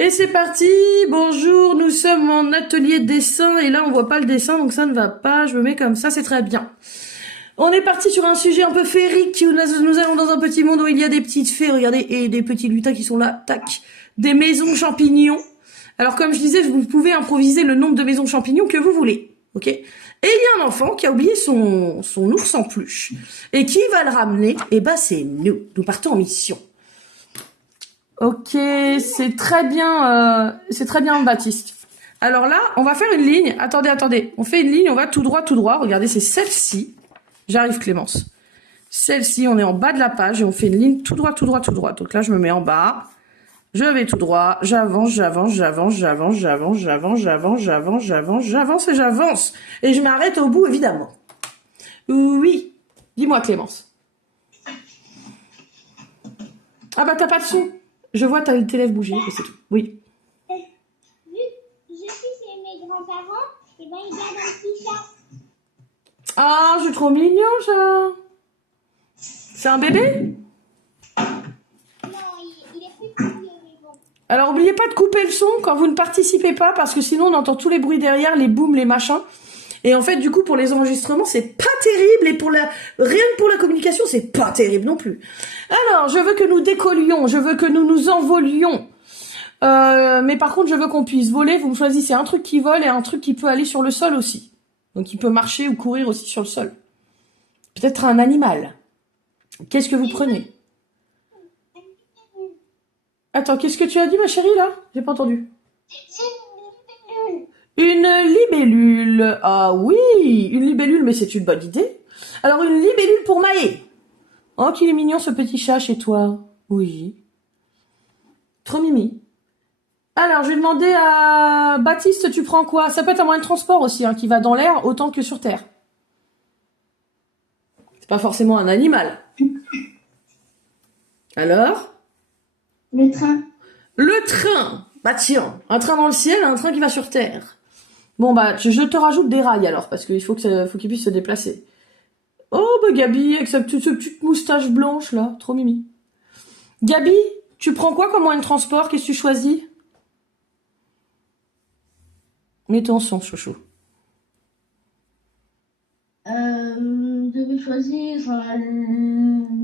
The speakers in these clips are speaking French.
Et c'est parti, bonjour, nous sommes en atelier de dessin et là on voit pas le dessin donc ça ne va pas, je me mets comme ça, c'est très bien. On est parti sur un sujet un peu féerique, nous allons dans un petit monde où il y a des petites fées, regardez, et des petits lutins qui sont là, tac, des maisons champignons. Alors comme je disais, vous pouvez improviser le nombre de maisons champignons que vous voulez, ok? Et il y a un enfant qui a oublié son ours en peluche. Et qui va le ramener? Eh ben c'est nous partons en mission. Ok, c'est très bien Baptiste. Alors là, on va faire une ligne. Attendez. On fait une ligne, on va tout droit. Regardez, c'est celle-ci. J'arrive Clémence. Celle-ci, on est en bas de la page et on fait une ligne tout droit. Donc là, je me mets en bas. Je vais tout droit. J'avance et j'avance. Et je m'arrête au bout, évidemment. Oui. Dis-moi Clémence. Ah bah t'as pas de son. Je vois tes lèvres bouger, et c'est tout. Oui. Vu que je suis chez mes grands-parents, et ben il y a un petit chat. Ah, c'est trop mignon, ça. C'est un bébé? Non, il est plus petit, mais bon. Alors, oubliez pas de couper le son quand vous ne participez pas, parce que sinon, on entend tous les bruits derrière, les booms, les machins. Et en fait, du coup, pour les enregistrements, c'est pas terrible. Et rien que pour la communication, c'est pas terrible non plus. Alors, je veux que nous décollions. Je veux que nous nous envolions. Mais par contre, je veux qu'on puisse voler. Vous me choisissez un truc qui vole et un truc qui peut aller sur le sol aussi. Donc, il peut marcher ou courir aussi sur le sol. Peut-être un animal. Qu'est-ce que vous prenez? Attends, qu'est-ce que tu as dit, ma chérie, là? J'ai pas entendu. Une libellule. Ah oui, une libellule, mais c'est une bonne idée. Alors, une libellule pour Maë. Oh, qu'il est mignon, ce petit chat chez toi. Oui. Trop mimi. Alors, je vais demander à Baptiste, tu prends quoi? Ça peut être un moyen de transport aussi, hein, qui va dans l'air autant que sur terre. C'est pas forcément un animal. Alors? Le train. Le train. Bah tiens, un train dans le ciel, un train qui va sur terre. Bon bah, je te rajoute des rails alors, parce qu'il faut qu'il puisse se déplacer. Oh bah Gabi, avec sa petite moustache blanche là, trop mimi. Gabi, tu prends quoi comme moyen de transport? Qu'est-ce que tu choisis? Mets ton son, chouchou. Je vais choisir un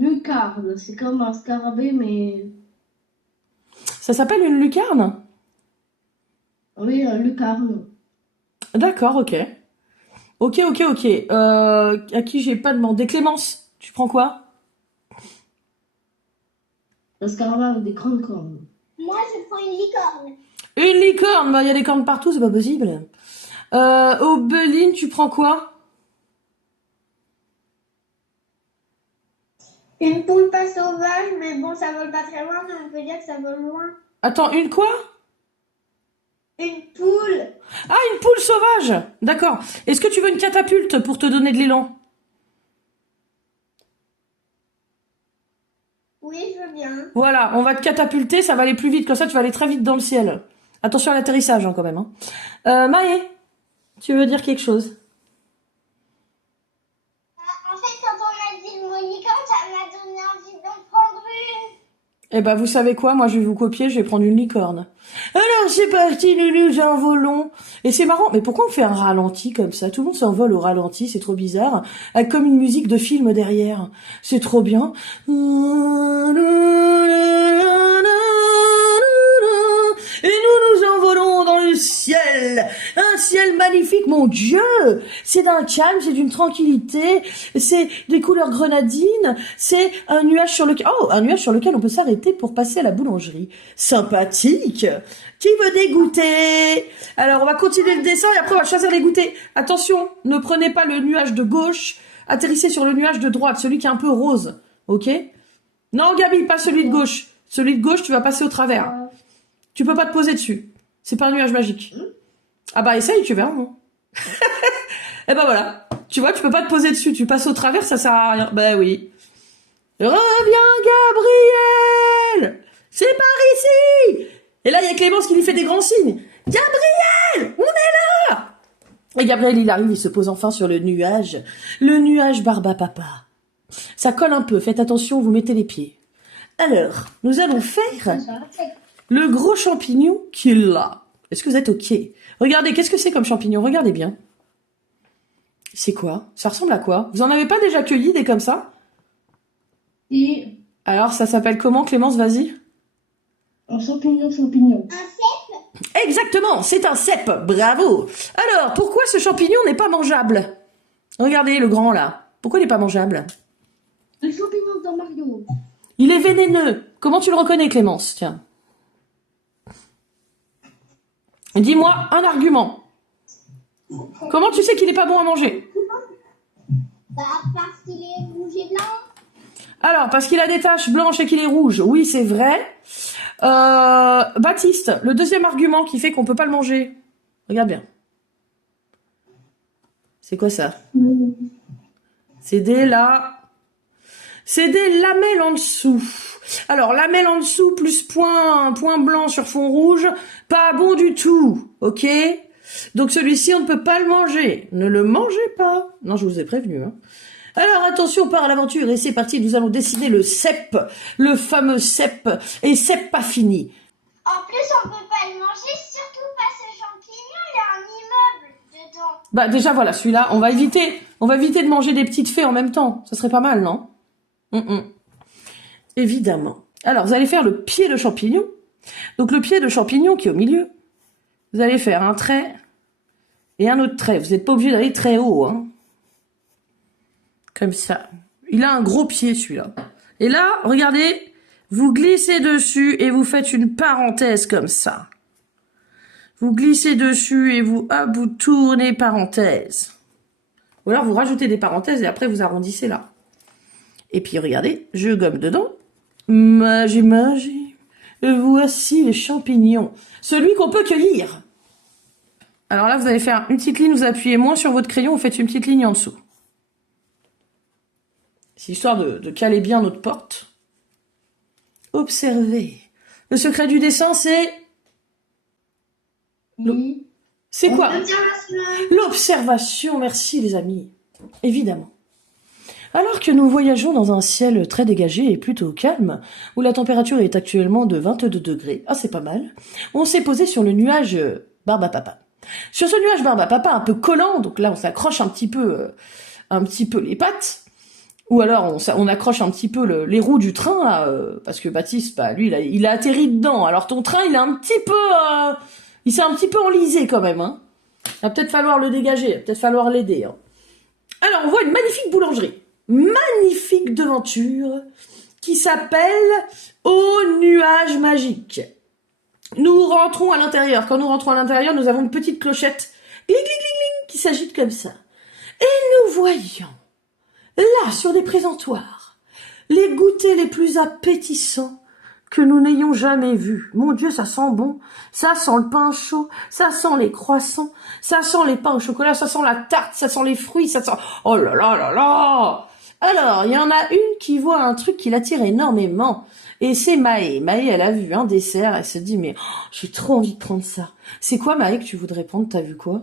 lucarne. C'est comme un scarabée, mais... Ça s'appelle une lucarne? Oui, un lucarne. D'accord, ok. Ok. À qui j'ai pas demandé? Clémence, tu prends quoi? Un scarabée avec des grandes cornes. Moi, je prends une licorne. Une licorne? Bah, y a des cornes partout, c'est pas possible. Obeline, tu prends quoi? Une poule pas sauvage, mais bon, ça vole pas très loin, donc on peut dire que ça vole loin. Attends, une quoi? Une poule. Ah, une poule sauvage! D'accord. Est-ce que tu veux une catapulte pour te donner de l'élan? Oui, je veux bien. Voilà, on va te catapulter, ça va aller plus vite, comme ça tu vas aller très vite dans le ciel. Attention à l'atterrissage, hein, quand même. Hein. Maë, tu veux dire quelque chose? En fait, quand on a dit le mot licorne, ça m'a donné envie d'en prendre une. Eh ben, vous savez quoi? Moi, je vais vous copier, je vais prendre une licorne. Alors, c'est parti, nous nous envolons. Et c'est marrant, mais pourquoi on fait un ralenti comme ça? Tout le monde s'envole au ralenti, c'est trop bizarre. Avec comme une musique de film derrière. C'est trop bien. Et nous nous envolons dans le ciel. Un ciel magnifique, mon Dieu. C'est d'un calme, c'est d'une tranquillité. C'est des couleurs grenadines. C'est un nuage sur lequel on peut s'arrêter pour passer à la boulangerie. Sympathique. Qui veut des goûters? Alors, on va continuer le dessin et après on va choisir les goûters. Attention, ne prenez pas le nuage de gauche. Atterrissez sur le nuage de droite, celui qui est un peu rose. Ok? Non, Gabi, pas celui de gauche. Celui de gauche, tu vas passer au travers. Tu peux pas te poser dessus. C'est pas un nuage magique. Ah bah essaye, tu verras. Non. Et bah voilà. Tu vois, tu peux pas te poser dessus. Tu passes au travers, ça sert à rien. Bah oui. Reviens, Gabriel! C'est par ici! Et là, il y a Clémence qui lui fait des grands signes. Gabriel! On est là! Et Gabriel, il arrive, il se pose enfin sur le nuage. Le nuage Barbapapa. Ça colle un peu, faites attention, vous mettez les pieds. Alors, nous allons faire Le gros champignon qui est là. Est-ce que vous êtes OK? Regardez, qu'est-ce que c'est comme champignon? Regardez bien. C'est quoi? Ça ressemble à quoi? Vous en avez pas déjà cueilli des comme ça? Et Alors, ça s'appelle comment, Clémence? Vas-y. un champignon. Un cèpe. Exactement, c'est un cèpe. Bravo. Alors, pourquoi ce champignon n'est pas mangeable? Regardez, le grand, là. Pourquoi il n'est pas mangeable? Le champignon dans Mario. Il est vénéneux. Comment tu le reconnais, Clémence? Tiens. Dis-moi un argument. Comment tu sais qu'il n'est pas bon à manger? Bah, parce qu'il est rouge et blanc. Alors, parce qu'il a des taches blanches et qu'il est rouge. Oui, c'est vrai. Baptiste, le deuxième argument qui fait qu'on peut pas le manger. Regarde bien. C'est quoi ça? C'est des lamelles en dessous. Alors, lamelles en dessous plus point blanc sur fond rouge, pas bon du tout, ok? Donc celui-ci, on ne peut pas le manger. Ne le mangez pas. Non, je vous ai prévenu. Hein. Alors, attention, on part à l'aventure et c'est parti. Nous allons dessiner le cèpe, le fameux cèpe, et cèpe pas fini. En plus, on peut pas le manger, surtout pas ce champignon, il y a un immeuble dedans. Bah déjà, voilà, celui-là, on va éviter de manger des petites fées en même temps. Ça serait pas mal, non? Évidemment. Alors, vous allez faire le pied de champignon. Donc, le pied de champignon qui est au milieu. Vous allez faire un trait et un autre trait. Vous n'êtes pas obligé d'aller très haut, hein. Comme ça. Il a un gros pied, celui-là. Et là, regardez, vous glissez dessus et vous faites une parenthèse comme ça. Vous glissez dessus et vous tournez parenthèse. Ou alors, vous rajoutez des parenthèses et après, vous arrondissez là. Et puis, regardez, je gomme dedans. Magie. Voici les champignons. Celui qu'on peut cueillir. Alors là, vous allez faire une petite ligne, vous appuyez moins sur votre crayon, vous faites une petite ligne en dessous. C'est histoire de caler bien notre porte. Observez. Le secret du dessin, c'est... Oui. C'est quoi? L'observation. L'observation, merci les amis. Évidemment. Alors que nous voyageons dans un ciel très dégagé et plutôt calme, où la température est actuellement de 22 degrés, ah c'est pas mal, on s'est posé sur le nuage Barbapapa. Sur ce nuage Barbapapa un peu collant, donc là on s'accroche un petit peu les pattes, ou alors on accroche un petit peu les roues du train, là, parce que Baptiste, bah, lui il a atterri dedans, alors ton train il s'est un petit peu enlisé quand même, hein. Il va peut-être falloir le dégager, il va peut-être falloir l'aider, hein. Alors on voit une magnifique boulangerie. Magnifique devanture qui s'appelle Au nuage magique. Nous rentrons à l'intérieur. Quand nous rentrons à l'intérieur, nous avons une petite clochette gling, gling, gling, gling, qui s'agite comme ça. Et nous voyons, là, sur des présentoirs, les goûters les plus appétissants que nous n'ayons jamais vus. Mon Dieu, ça sent bon. Ça sent le pain chaud. Ça sent les croissants. Ça sent les pains au chocolat. Ça sent la tarte. Ça sent les fruits. Ça sent... Oh là là là là! Alors, il y en a une qui voit un truc qui l'attire énormément. Et c'est Maë. Maë, elle a vu un dessert. Elle se dit, mais oh, j'ai trop envie de prendre ça. C'est quoi, Maë, que tu voudrais prendre? T'as vu quoi?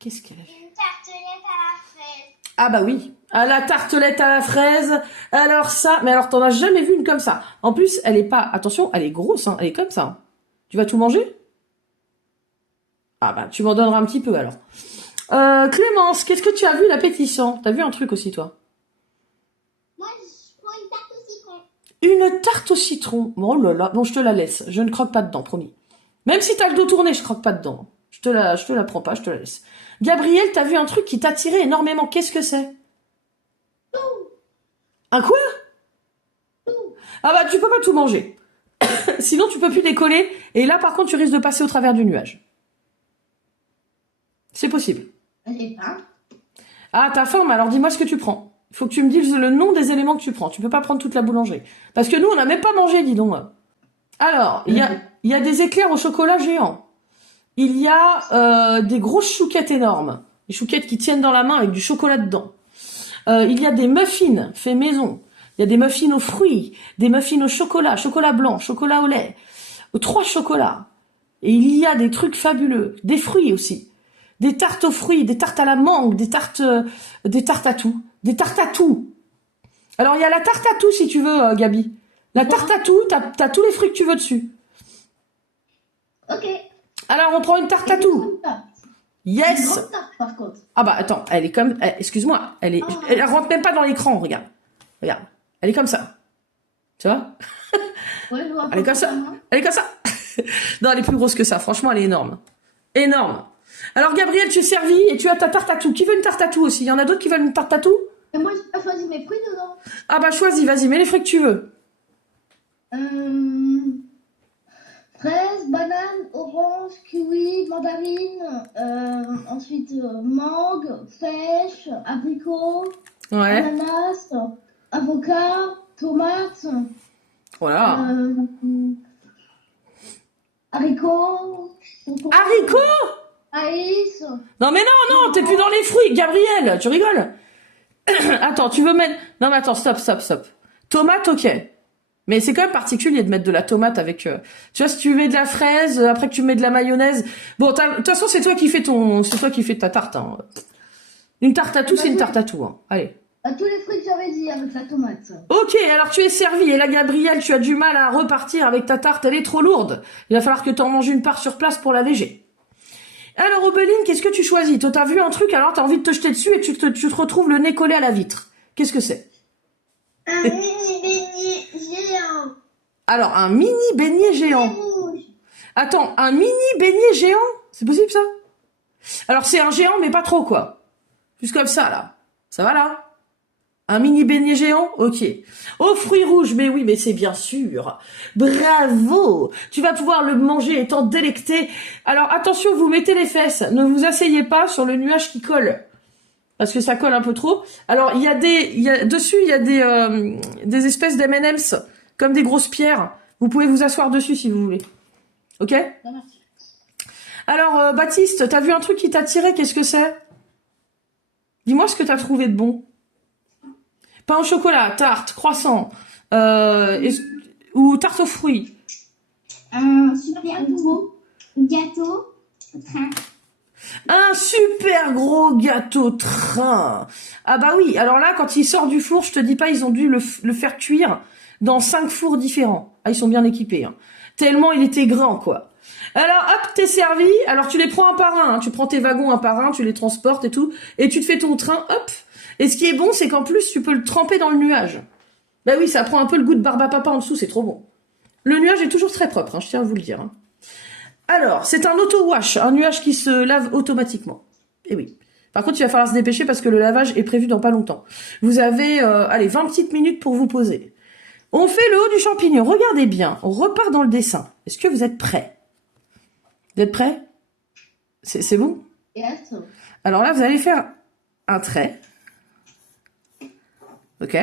Qu'est-ce qu'elle a vu? Une tartelette à la fraise. Ah bah oui, à la tartelette à la fraise. Alors ça, mais alors t'en as jamais vu une comme ça. En plus, elle est pas, attention, elle est grosse, hein, elle est comme ça. Tu vas tout manger? Ah bah tu m'en donneras un petit peu alors. Clémence, qu'est-ce que tu as vu l'appétissant? T'as vu un truc aussi toi? Moi, je prends une tarte au citron. Une tarte au citron. Oh là là, bon je te la laisse, je ne croque pas dedans, promis. Même si t'as le dos tourné, je croque pas dedans. Je te la prends pas, je te la laisse. Gabriel, t'as vu un truc qui t'attirait énormément. Qu'est-ce que c'est? Un quoi? Ah bah tu peux pas tout manger. Sinon tu peux plus décoller. Et là par contre tu risques de passer au travers du nuage. C'est possible. J'ai pas. Ah t'as faim, mais alors dis-moi ce que tu prends. Il faut que tu me dises le nom des éléments que tu prends. Tu peux pas prendre toute la boulangerie. Parce que nous on n'a même pas mangé, dis donc. Alors, il y a des éclairs au chocolat géants. Il y a des grosses chouquettes énormes. Des chouquettes qui tiennent dans la main avec du chocolat dedans. Il y a des muffins faits maison. Il y a des muffins aux fruits, des muffins au chocolat, chocolat blanc, chocolat au lait, 3 chocolats. Et il y a des trucs fabuleux, des fruits aussi. Des tartes aux fruits, des tartes à la mangue, des tartes à tout. Des tartes à tout. Alors il y a la tarte à tout si tu veux, Gabi. La tarte à tout, t'as tous les fruits que tu veux dessus. Ok. Alors, on prend une tarte à tout. Une Yes. grande tarte, par contre. Ah bah attends, elle est comme... excuse-moi, elle rentre même pas dans l'écran, regarde. Regarde, elle est comme ça. Tu vois? Ouais, je vois Elle est comme ça. pas. Elle est comme ça. Non, elle est plus grosse que ça. Franchement, elle est énorme. Énorme. Alors, Gabriel, tu es servi et tu as ta tarte à tout. Qui veut une tarte à tout aussi? Il y en a d'autres qui veulent une tarte à tout? Et moi, j'ai pas choisi mes fruits dedans. Ah bah choisis, vas-y, mets les fruits que tu veux. Fraise, banane, orange, kiwi, mandarine, ensuite mangue, pêche, abricot, Ouais. ananas, avocat, tomate, Voilà. haricots, Haricots? maïs. Non mais non, t'es plus dans les fruits. Gabriel, tu rigoles? Attends, tu veux mettre... Non mais attends, stop. Tomate, ok. Mais c'est quand même particulier de mettre de la tomate avec... Tu vois, si tu mets de la fraise, après que tu mets de la mayonnaise... Bon, de toute façon, c'est toi qui fais ta tarte. Hein. Une tarte à tout, c'est une tarte à tout. Hein. Allez. À tous les fruits que j'avais dit avec la tomate. Ok, alors tu es servi. Et là, Gabriel, tu as du mal à repartir avec ta tarte. Elle est trop lourde. Il va falloir que tu en manges une part sur place pour l'alléger. Alors, Obeline, qu'est-ce que tu choisis? Toi, t'as vu un truc, alors t'as envie de te jeter dessus et tu te retrouves le nez collé à la vitre. Qu'est-ce que c'est? Un mini beignet géant. Alors, un mini beignet géant. Rouge. Attends, un mini beignet géant? C'est possible, ça? Alors, c'est un géant, mais pas trop, quoi. Juste comme ça, là. Ça va, là? Un mini beignet géant? Ok. Aux fruits rouges, mais oui, mais c'est bien sûr. Bravo! Tu vas pouvoir le manger et t'en délecter. Alors, attention, vous mettez les fesses. Ne vous asseyez pas sur le nuage qui colle. Parce que ça colle un peu trop. Alors, dessus, il y a des espèces d'M&M's, comme des grosses pierres. Vous pouvez vous asseoir dessus si vous voulez. Ok? Ça marche. Alors, Baptiste, t'as vu un truc qui t'a tiré, qu'est-ce que c'est? Dis-moi ce que t'as trouvé de bon. Pain au chocolat, tarte, croissant, ou tarte aux fruits. Un super gros gâteau. Train. Un super gros gâteau train. Ah bah oui, alors là, quand il sort du four, je te dis pas, ils ont dû le faire cuire dans 5 fours différents. Ah, ils sont bien équipés. Hein. Tellement il était grand, quoi. Alors, hop, t'es servi. Alors, tu les prends un par un. Hein. Tu prends tes wagons un par un, tu les transportes et tout. Et tu te fais ton train, hop. Et ce qui est bon, c'est qu'en plus, tu peux le tremper dans le nuage. Bah oui, ça prend un peu le goût de barbe à papa en dessous, c'est trop bon. Le nuage est toujours très propre, hein, je tiens à vous le dire. Hein. Alors, c'est un auto-wash, un nuage qui se lave automatiquement. Et oui. Par contre, il va falloir se dépêcher parce que le lavage est prévu dans pas longtemps. Vous avez, 20 petites minutes pour vous poser. On fait le haut du champignon. Regardez bien, on repart dans le dessin. Est-ce que vous êtes prêts? Vous êtes prêts? C'est bon? Yes. Alors là, vous allez faire un trait. Ok?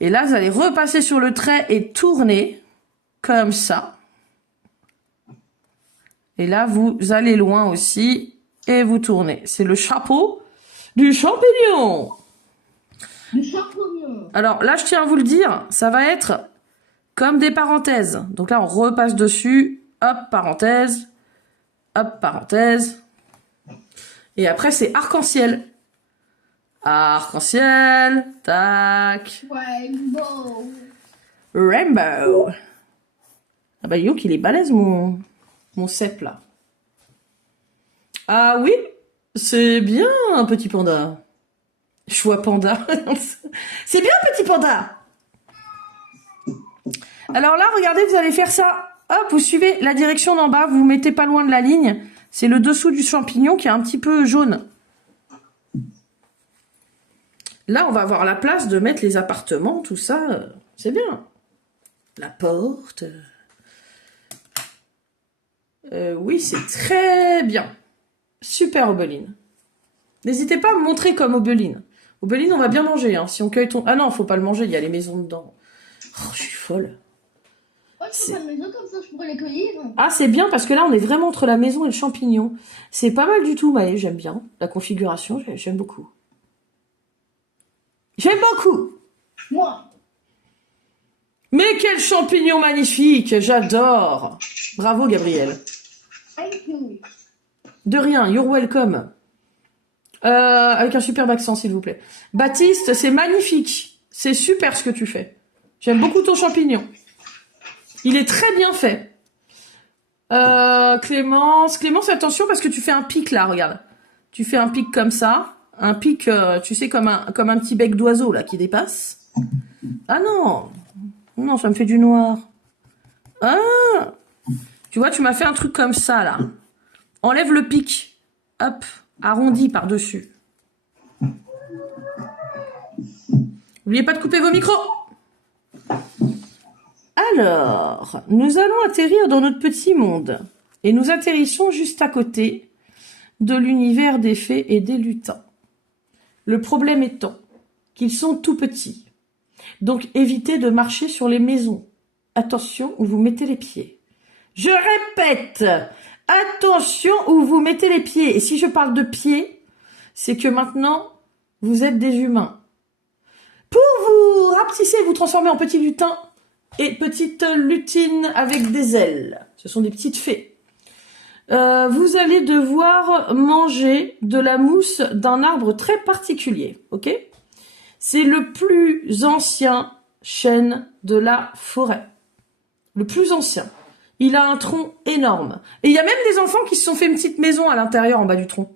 Et là, vous allez repasser sur le trait et tourner comme ça. Et là, vous allez loin aussi et vous tournez. C'est le chapeau du champignon. Du champignon. Alors là, je tiens à vous le dire, ça va être comme des parenthèses. Donc là, on repasse dessus. Hop, parenthèse. Hop, parenthèse. Et après, c'est arc-en-ciel. Arc-en-ciel. Tac. Rainbow. Rainbow. Ah bah, dis donc, il est balèze, mon cep, là. Ah oui, c'est bien, un petit panda. Je vois panda. C'est bien, petit panda. Alors là, regardez, vous allez faire ça. Hop, vous suivez la direction d'en bas, vous vous mettez pas loin de la ligne. C'est le dessous du champignon qui est un petit peu jaune. Là, on va avoir la place de mettre les appartements, tout ça. C'est bien. La porte. Oui, c'est très bien. Super, Obeline. N'hésitez pas à me montrer comme Obeline. Obeline, on va bien manger. Hein. Si on cueille ton... Ah non, faut pas le manger, il y a les maisons dedans. Oh, je suis folle. Ouais, je prends une maison comme ça, je pourrais les cueillir. Ah, c'est bien, parce que là, on est vraiment entre la maison et le champignon. C'est pas mal du tout, Maë, j'aime bien. La configuration, j'aime beaucoup. J'aime beaucoup. Moi. Mais quel champignon magnifique, j'adore. Bravo, Gabriel. Thank you. De rien, you're welcome. Avec un superbe accent, s'il vous plaît. Baptiste, c'est magnifique. C'est super ce que tu fais. J'aime beaucoup ton champignon. Il est très bien fait. Clémence, attention parce que tu fais un pic là, regarde. Tu fais un pic comme ça. Un pic, tu sais, comme un petit bec d'oiseau là qui dépasse. Ah non. Non, ça me fait du noir. Ah. Tu vois, tu m'as fait un truc comme ça là. Enlève le pic. Hop. Arrondi par-dessus. N'oubliez pas de couper vos micros. Alors, nous allons atterrir dans notre petit monde. Et nous atterrissons juste à côté de l'univers des fées et des lutins. Le problème étant qu'ils sont tout petits. Donc évitez de marcher sur les maisons. Attention où vous mettez les pieds. Je répète, attention où vous mettez les pieds. Et si je parle de pieds, c'est que maintenant, vous êtes des humains. Pour vous rapetisser, vous transformer en petit lutin et petite lutine avec des ailes. Ce sont des petites fées. Vous allez devoir manger de la mousse d'un arbre très particulier, ok? C'est le plus ancien chêne de la forêt. Le plus ancien. Il a un tronc énorme. Et il y a même des enfants qui se sont fait une petite maison à l'intérieur, en bas du tronc.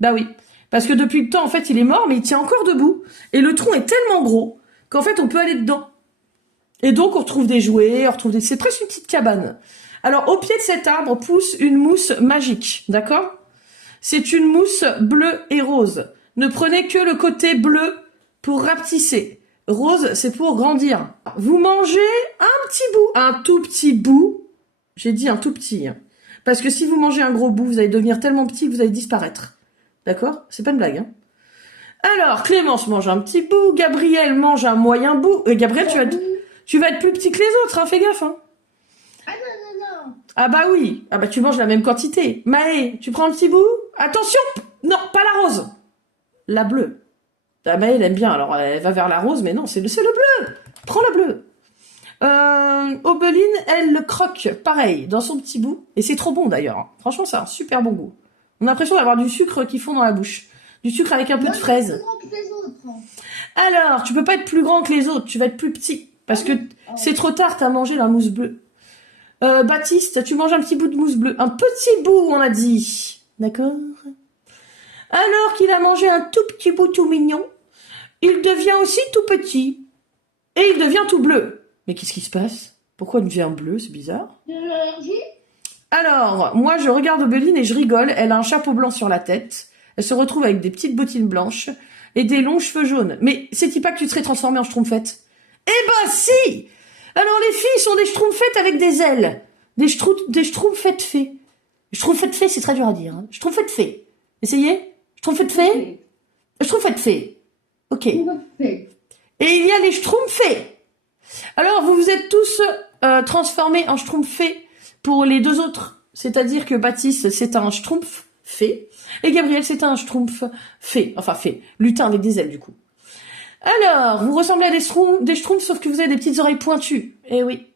Bah oui. Parce que depuis le temps, en fait, il est mort, mais il tient encore debout. Et le tronc est tellement gros qu'en fait, on peut aller dedans. Et donc, on retrouve des jouets, c'est presque une petite cabane. Alors, au pied de cet arbre pousse une mousse magique, d'accord? C'est une mousse bleue et rose. Ne prenez que le côté bleu pour rapetisser. Rose, c'est pour grandir. Vous mangez un petit bout, un tout petit bout. J'ai dit un tout petit. Hein. Parce que si vous mangez un gros bout, vous allez devenir tellement petit que vous allez disparaître. D'accord? C'est pas une blague. Hein. Alors, Clémence mange un petit bout, Gabriel mange un moyen bout. Et Gabriel, tu vas être plus petit que les autres, hein, fais gaffe. Hein. Ah non. Ah bah oui, ah bah tu manges la même quantité. Maë, tu prends un petit bout? Attention! Non, pas la rose. La bleue. Ah Maë, elle aime bien, alors elle va vers la rose, mais non, c'est le bleu. Prends la bleue. Obeline, elle le croque, pareil, dans son petit bout. Et c'est trop bon d'ailleurs. Franchement, c'est un super bon goût. On a l'impression d'avoir du sucre qui fond dans la bouche. Du sucre avec un peu de fraise. Alors, tu peux pas être plus grand que les autres, tu vas être plus petit. Parce que c'est trop tard, t'as mangé la mousse bleue. Baptiste, tu manges un petit bout de mousse bleue. Un petit bout, on a dit. D'accord? Alors qu'il a mangé un tout petit bout tout mignon, il devient aussi tout petit. Et il devient tout bleu. Mais qu'est-ce qui se passe? Pourquoi il devient bleu? C'est bizarre. De l'allergie? Alors, moi, je regarde Obeline et je rigole. Elle a un chapeau blanc sur la tête. Elle se retrouve avec des petites bottines blanches et des longs cheveux jaunes. Mais c'est-il pas que tu serais transformée en schtroumpfette? Eh ben si! Alors les filles sont des schtroumpfettes avec des ailes. Des schtroumpfettes fées. Schtroumpfette fée, c'est très dur à dire. Hein. Schtroumpfette fée. Essayez? Schtroumpfette fée? Schtroumpfette fée. Ok. Et il y a les schtroumpfées. Alors, vous vous êtes tous transformés en schtroumpfées pour les deux autres. C'est-à-dire que Baptiste, c'est un schtroumpf fée. Et Gabriel, c'est un schtroumpf fée. Enfin, fée. Lutin avec des ailes, du coup. Alors, vous ressemblez à des schtroumpfs, sauf que vous avez des petites oreilles pointues. Eh oui.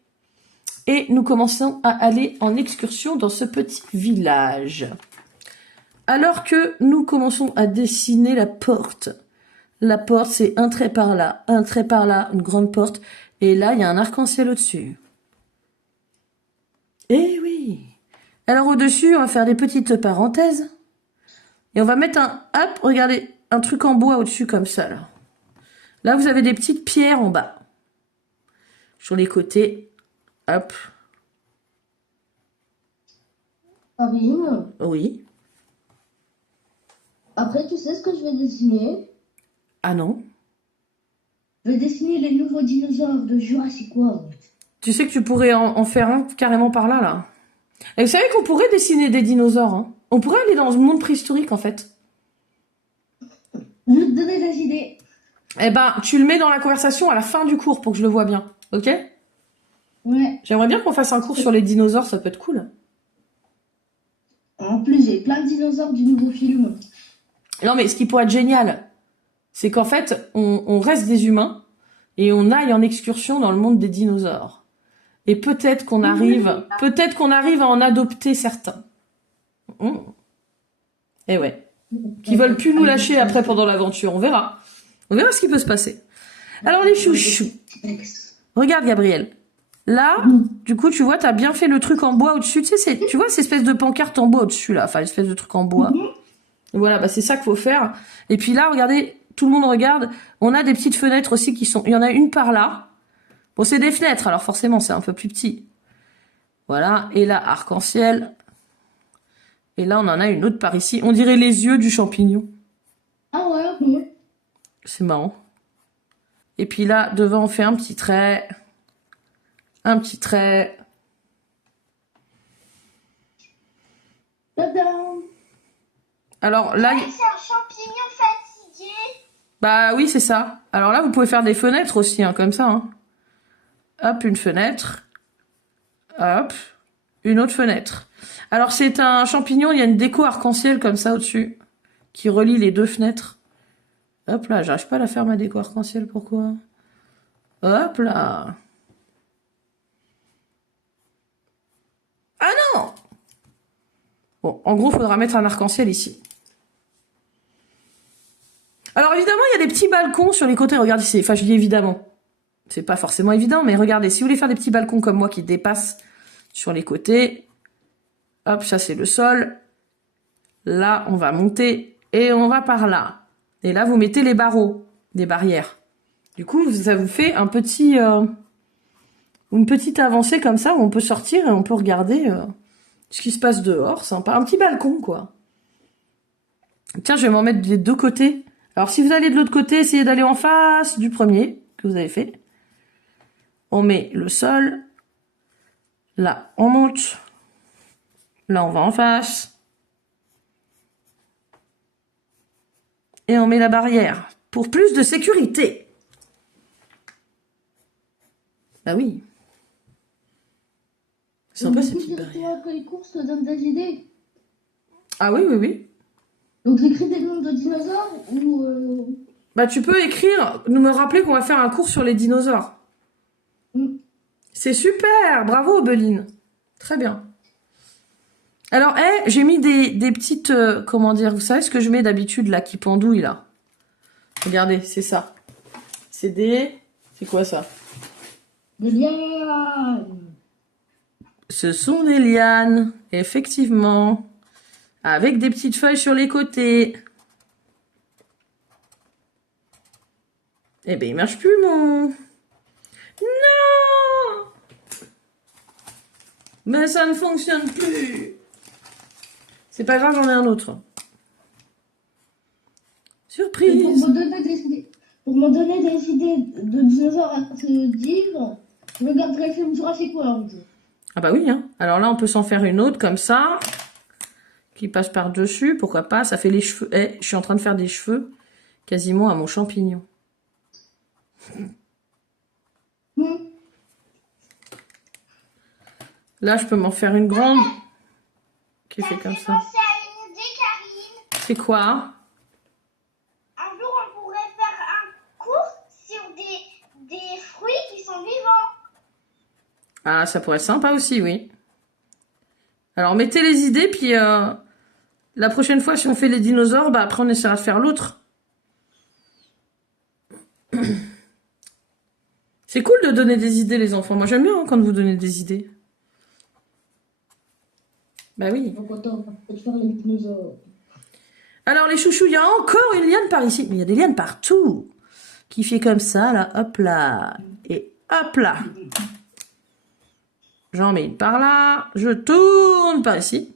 Et nous commençons à aller en excursion dans ce petit village. Alors que nous commençons à dessiner la porte. La porte, c'est un trait par là, une grande porte. Et là, il y a un arc-en-ciel au-dessus. Eh oui. Alors au-dessus, on va faire des petites parenthèses. Et on va mettre regardez, un truc en bois au-dessus comme ça, là. Là, vous avez des petites pierres en bas. Sur les côtés. Hop. Karine, Oui. après, tu sais ce que je vais dessiner? Ah non. Je vais dessiner les nouveaux dinosaures de Jurassic World. Tu sais que tu pourrais en faire un carrément par là, là. Et vous savez qu'on pourrait dessiner des dinosaures, hein. On pourrait aller dans le monde préhistorique, en fait. Je vais te donner des idées. Eh ben, tu le mets dans la conversation à la fin du cours pour que je le vois bien. Ok? Ouais. J'aimerais bien qu'on fasse un cours sur les dinosaures, ça peut être cool. En plus, j'ai plein de dinosaures du nouveau film. Non, mais ce qui pourrait être génial, c'est qu'en fait, on reste des humains et on aille en excursion dans le monde des dinosaures. Et peut-être qu'on arrive à en adopter certains. Eh ouais. Qui veulent plus nous lâcher après pendant l'aventure. On verra. On verra ce qui peut se passer. Alors les chouchous. Regarde Gabriel. Là, du coup, tu vois, t'as bien fait le truc en bois au-dessus. Tu sais, tu vois, cette espèce de pancarte en bois au-dessus, là. Enfin, espèce de truc en bois. Voilà, bah c'est ça qu'il faut faire. Et puis là, regardez, tout le monde regarde. On a des petites fenêtres aussi qui sont... Il y en a une par là. Bon, c'est des fenêtres, alors forcément, c'est un peu plus petit. Voilà, et là, arc-en-ciel. Et là, on en a une autre par ici. On dirait les yeux du champignon. Ah ouais. C'est marrant. Et puis là, devant, on fait un petit trait. Un petit trait. Tadam. Alors là... C'est un champignon fatigué. Bah oui, c'est ça. Alors là, vous pouvez faire des fenêtres aussi, hein, comme ça. Hein. Hop, une fenêtre. Hop, une autre fenêtre. Alors c'est un champignon, il y a une déco arc-en-ciel comme ça au-dessus, qui relie les deux fenêtres. Hop là, j'arrive pas à la faire ma déco arc-en-ciel, pourquoi? Hop là. Ah non! Bon, en gros, il faudra mettre un arc-en-ciel ici. Alors évidemment, il y a des petits balcons sur les côtés. Regardez ici. Enfin, je dis évidemment. C'est pas forcément évident, mais regardez. Si vous voulez faire des petits balcons comme moi qui dépassent sur les côtés. Hop, ça c'est le sol. Là, on va monter et on va par là. Et là, vous mettez les barreaux, des barrières. Du coup, ça vous fait un petit, une petite avancée comme ça où on peut sortir et on peut regarder ce qui se passe dehors. Sympa. Un petit balcon, quoi. Tiens, je vais m'en mettre des deux côtés. Alors, si vous allez de l'autre côté, essayez d'aller en face du premier que vous avez fait. On met le sol. Là, on monte. Là, on va en face. Et on met la barrière pour plus de sécurité. Bah oui. C'est sympa ces petites barrières. Après les courses, te donne des idées. Ah oui, oui, oui. Donc j'écris des noms de dinosaures ou... Bah tu peux écrire, nous me rappeler qu'on va faire un cours sur les dinosaures. C'est super, bravo Obeline. Très bien. Alors, j'ai mis des petites, comment dire, vous savez ce que je mets d'habitude là, qui pendouille là. Regardez, c'est ça. C'est quoi ça? Des lianes. Ce sont des lianes, effectivement. Avec des petites feuilles sur les côtés. Eh ben, il marche plus, mon... Non! Mais ça ne fonctionne plus. C'est pas grave, j'en ai un autre. Surprise! Pour me donner des idées de dinosaures à te dire, je regarderai le film Jurassic World. Ah bah oui, hein. Alors là, on peut s'en faire une autre comme ça. Qui passe par-dessus, pourquoi pas. Ça fait les cheveux. Je suis en train de faire des cheveux quasiment à mon champignon. Là, je peux m'en faire une grande qui fait comme ça. Pensé à une idée, Karine. C'est quoi? Un jour, on pourrait faire un cours sur des fruits qui sont vivants. Ah, ça pourrait être sympa aussi, oui. Alors, mettez les idées, puis la prochaine fois, si on fait les dinosaures, bah après, on essaiera de faire l'autre. C'est cool de donner des idées, les enfants. Moi, j'aime bien hein, quand vous donnez des idées. Bah oui. Alors, les chouchous, il y a encore une liane par ici. Mais il y a des lianes partout. Qui fait comme ça, là, hop là. Et hop là. J'en mets une par là. Je tourne par ici.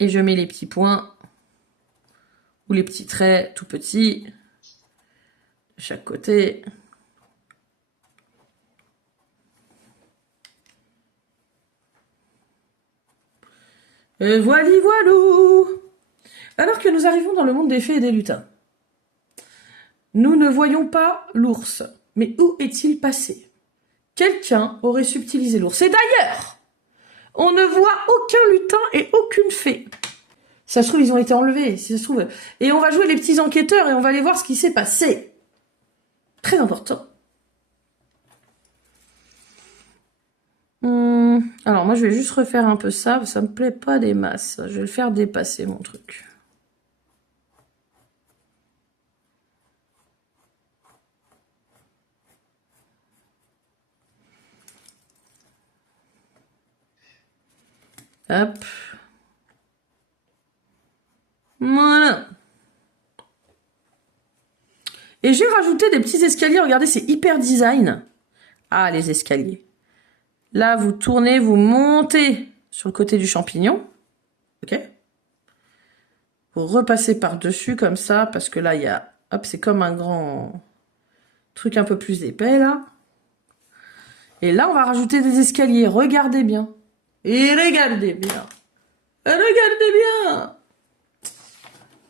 Et je mets les petits points. Ou les petits traits tout petits. De chaque côté. Et voili voilou. Alors que nous arrivons dans le monde des fées et des lutins. Nous ne voyons pas l'ours. Mais où est-il passé? Quelqu'un aurait subtilisé l'ours. Et d'ailleurs, on ne voit aucun lutin et aucune fée. Si ça se trouve, ils ont été enlevés. Si ça se trouve. Et on va jouer les petits enquêteurs et on va aller voir ce qui s'est passé. Très important. Alors moi, je vais juste refaire un peu ça. Ça me plaît pas des masses. Je vais le faire dépasser, mon truc. Hop. Voilà. Et j'ai rajouté des petits escaliers. Regardez, c'est hyper design. Ah, les escaliers. Là, vous tournez, vous montez sur le côté du champignon. Ok? Vous repassez par-dessus comme ça, parce que là, il y a... Hop, c'est comme un grand truc un peu plus épais, là. Et là, on va rajouter des escaliers. Regardez bien. Et regardez bien. Regardez bien.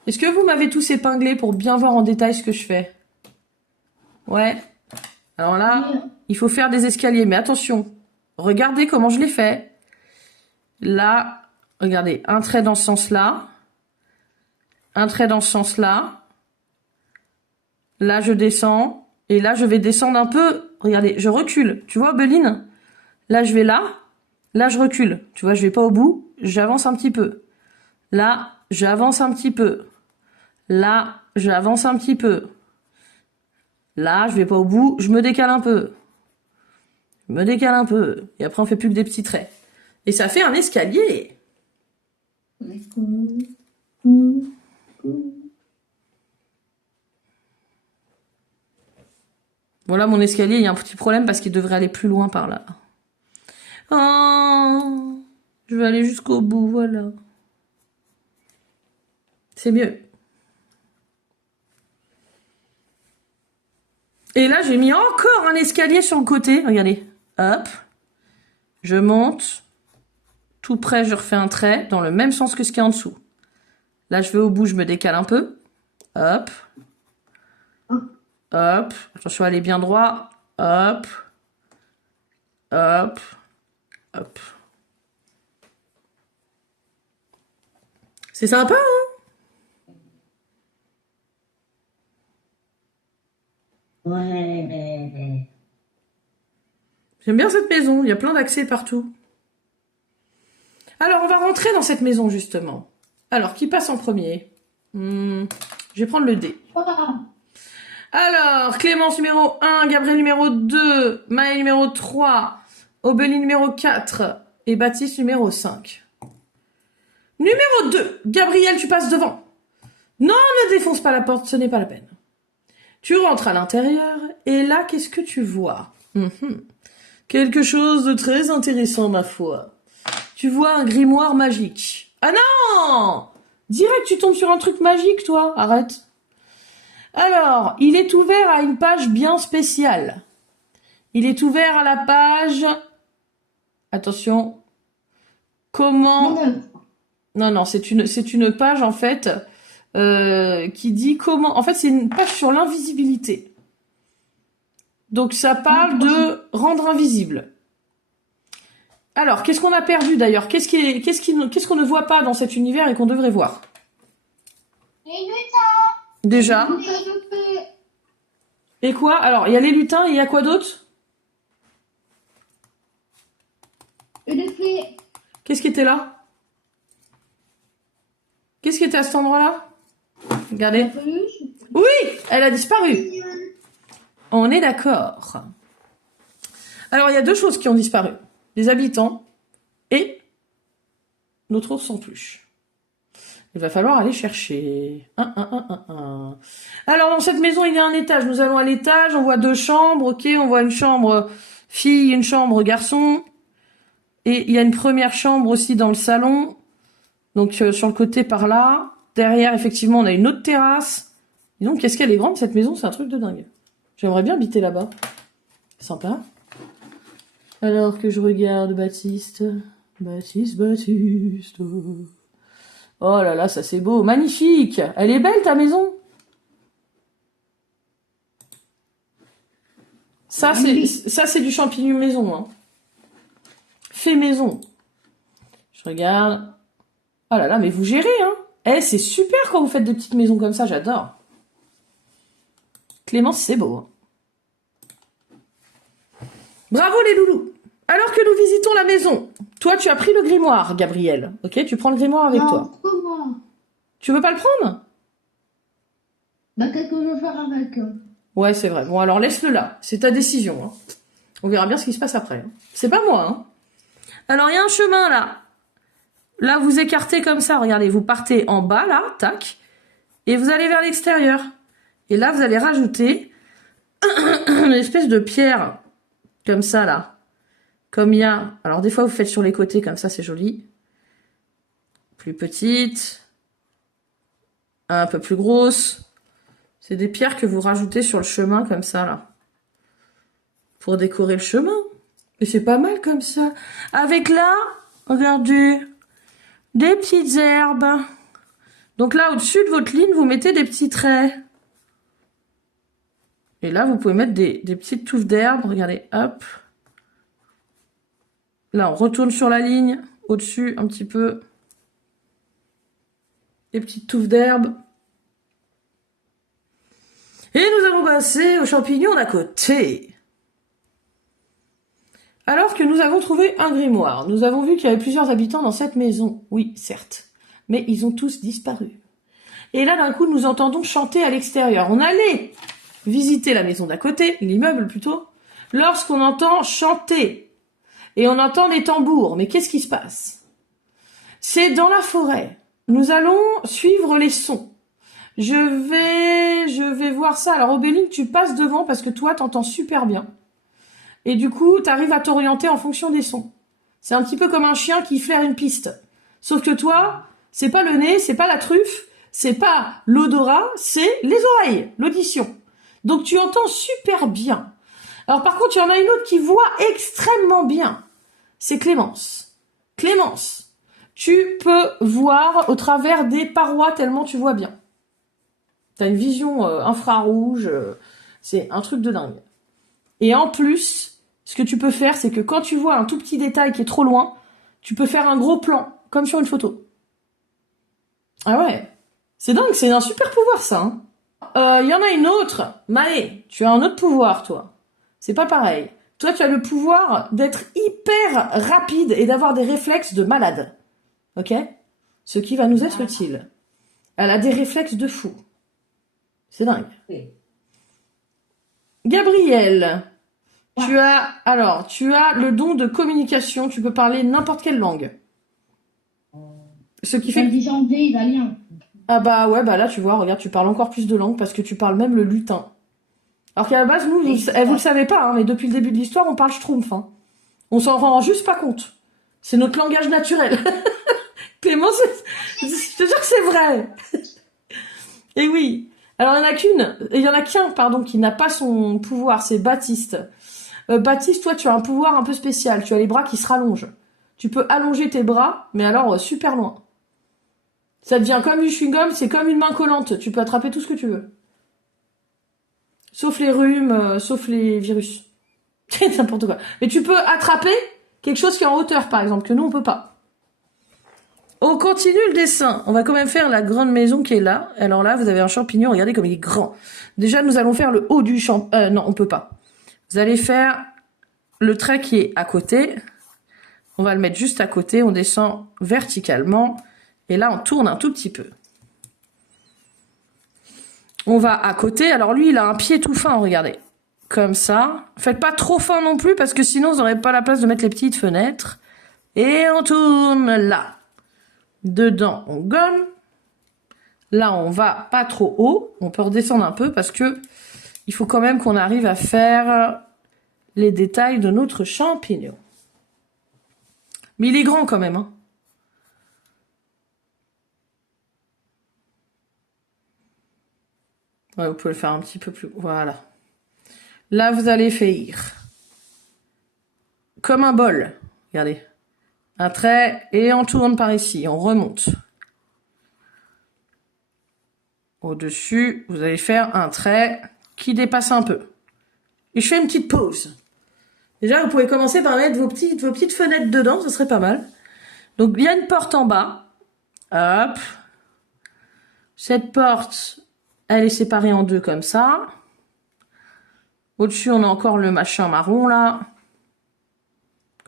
Est-ce que vous m'avez tous épinglé pour bien voir en détail ce que je fais? Ouais. Alors là, il faut faire des escaliers. Mais attention, regardez comment je l'ai fait. Là, regardez, un trait dans ce sens-là. Un trait dans ce sens-là. Là, je descends. Et là, je vais descendre un peu. Regardez, je recule. Tu vois, Beline? Là, je vais là. Là, je recule. Tu vois, je vais pas au bout. J'avance un petit peu. Là, j'avance un petit peu. Là, j'avance un petit peu. Là, je vais pas au bout. Je me décale un peu. Je me décale un peu. Et après, on fait plus que des petits traits. Et ça fait un escalier. Voilà mon escalier, il y a un petit problème parce qu'il devrait aller plus loin par là. Oh, je vais aller jusqu'au bout, voilà. C'est mieux. Et là, j'ai mis encore un escalier sur le côté. Regardez. Hop. Je monte. Tout près, je refais un trait dans le même sens que ce qu'il y a en dessous. Là, je vais au bout, je me décale un peu. Hop. Hop. Attention à aller bien droit. Hop. Hop. Hop. C'est sympa, hein? Ouais. J'aime bien cette maison. Il y a plein d'accès partout. Alors, on va rentrer dans cette maison, justement. Alors, qui passe en premier? Je vais prendre le dé. Alors, Clémence numéro 1, Gabriel numéro 2, Maë numéro 3, Obélie numéro 4 et Baptiste numéro 5. Numéro 2, Gabriel, tu passes devant. Non, ne défonce pas la porte, ce n'est pas la peine. Tu rentres à l'intérieur et là, qu'est-ce que tu vois? Quelque chose de très intéressant, ma foi. Tu vois un grimoire magique. Ah non! Direct, tu tombes sur un truc magique, toi. Arrête. Alors, il est ouvert à une page bien spéciale. Il est ouvert à la page... Attention. Comment... Non, c'est une page, en fait, qui dit comment... En fait, c'est une page sur l'invisibilité. Donc, ça parle de rendre invisible. Alors, qu'est-ce qu'on a perdu, d'ailleurs? Qu'est-ce qu'on ne voit pas dans cet univers et qu'on devrait voir? Les lutins. Déjà. Et quoi? Alors, il y a les lutins et il y a quoi d'autre? Et les fées. Qu'est-ce qui était là? Qu'est-ce qui était à cet endroit-là? Regardez. Oui, elle a disparu. On est d'accord. Alors, il y a deux choses qui ont disparu. Les habitants et notre ours sans peluche. Il va falloir aller chercher. Alors, dans cette maison, il y a un étage. Nous allons à l'étage. On voit deux chambres. Ok, on voit une chambre fille, une chambre garçon. Et il y a une première chambre aussi dans le salon. Donc, sur le côté par là. Derrière, effectivement, on a une autre terrasse. Et donc, qu'est-ce qu'elle est grande, cette maison? C'est un truc de dingue. J'aimerais bien habiter là-bas. Sympa. Alors que je regarde Baptiste. Baptiste. Oh là là, ça c'est beau. Magnifique. Elle est belle, ta maison. Ça, c'est du champignon maison, hein. Fait maison. Je regarde. Oh là là, mais vous gérez, hein. Eh, c'est super quand vous faites des petites maisons comme ça, j'adore. Clémence, c'est beau, hein. Bravo les loulous. Alors que nous visitons la maison, toi tu as pris le grimoire, Gabriel. Ok, tu prends le grimoire avec toi. Comment? Tu veux pas le prendre? Bah, qu'est-ce que je veux faire avec? Ouais, c'est vrai. Bon, alors laisse-le là. C'est ta décision, hein. On verra bien ce qui se passe après, hein. C'est pas moi, hein. Alors, il y a un chemin là. là, vous écartez comme ça, regardez, vous partez en bas, là, tac, et vous allez vers l'extérieur. Et là, vous allez rajouter une espèce de pierre, comme ça, là. Comme il y a... Alors, des fois, vous faites sur les côtés, comme ça, c'est joli. Plus petite. Un peu plus grosse. C'est des pierres que vous rajoutez sur le chemin, comme ça, là. Pour décorer le chemin. Et c'est pas mal, comme ça. Avec là, regardez, des petites herbes. Donc là, au-dessus de votre ligne, vous mettez des petits traits. Et là, vous pouvez mettre des petites touffes d'herbe. Regardez, hop. Là, on retourne sur la ligne. Au-dessus, un petit peu. Des petites touffes d'herbe. Et nous allons passer aux champignons d'à côté. Alors que nous avons trouvé un grimoire. Nous avons vu qu'il y avait plusieurs habitants dans cette maison. Oui, certes. Mais ils ont tous disparu. Et là, d'un coup, nous entendons chanter à l'extérieur. On allait visiter la maison d'à côté, l'immeuble plutôt, lorsqu'on entend chanter. Et on entend des tambours. Mais qu'est-ce qui se passe? C'est dans la forêt. Nous allons suivre les sons. Je vais voir ça. Alors, Obéline, tu passes devant parce que toi, t'entends super bien. Et du coup, t'arrives à t'orienter en fonction des sons. C'est un petit peu comme un chien qui flaire une piste. Sauf que toi, c'est pas le nez, c'est pas la truffe, c'est pas l'odorat, c'est les oreilles, l'audition. Donc tu entends super bien. Alors par contre, il y en a une autre qui voit extrêmement bien. C'est Clémence. Clémence, tu peux voir au travers des parois tellement tu vois bien. T'as une vision infrarouge, c'est un truc de dingue. Et en plus, ce que tu peux faire, c'est que quand tu vois un tout petit détail qui est trop loin, tu peux faire un gros plan, comme sur une photo. Ah ouais, c'est dingue, c'est un super pouvoir ça. Il y en a une autre. Maë, tu as un autre pouvoir, toi. C'est pas pareil. Toi, tu as le pouvoir d'être hyper rapide et d'avoir des réflexes de malade. Ok? Ce qui va nous être utile. Elle a des réflexes de fou. C'est dingue. Oui. Gabrielle, tu as le don de communication. Tu peux parler n'importe quelle langue. Ce qui fait Elle dit anglais, italien. Ah bah ouais, bah là tu vois, regarde, tu parles encore plus de langues parce que tu parles même le lutin. Alors qu'à la base, nous, vous le savez pas, hein, mais depuis le début de l'histoire, on parle schtroumpf. Hein. On s'en rend juste pas compte. C'est notre langage naturel. Clément, je te jure que c'est vrai. Et oui. Alors il y en a qu'un, pardon, qui n'a pas son pouvoir, c'est Baptiste. Baptiste, toi, tu as un pouvoir un peu spécial. Tu as les bras qui se rallongent. Tu peux allonger tes bras, mais alors super loin. Ça devient comme du chewing-gum, c'est comme une main collante. Tu peux attraper tout ce que tu veux. Sauf les rhumes, sauf les virus. C'est n'importe quoi. Mais tu peux attraper quelque chose qui est en hauteur, par exemple, que nous, on peut pas. On continue le dessin. On va quand même faire la grande maison qui est là. Alors là, vous avez un champignon. Regardez comme il est grand. Déjà, nous allons faire le haut du champignon. Non, on peut pas. Vous allez faire le trait qui est à côté. On va le mettre juste à côté. On descend verticalement. Et là, on tourne un tout petit peu. On va à côté. Alors lui, il a un pied tout fin, regardez. Comme ça. Faites pas trop fin non plus, parce que sinon, vous n'aurez pas la place de mettre les petites fenêtres. Et on tourne là. Dedans, on gomme. Là, on va pas trop haut. On peut redescendre un peu, parce que il faut quand même qu'on arrive à faire les détails de notre champignon. Mais il est grand quand même, hein. Ouais, vous pouvez le faire un petit peu plus... Voilà. Là, vous allez faire comme un bol. Regardez. Un trait et on tourne par ici. On remonte. Au-dessus, vous allez faire un trait qui dépasse un peu. Et je fais une petite pause. Déjà, vous pouvez commencer par mettre vos petites fenêtres dedans. Ce serait pas mal. Donc, il y a une porte en bas. Hop. Cette porte... Elle est séparée en deux comme ça. Au-dessus, on a encore le machin marron, là.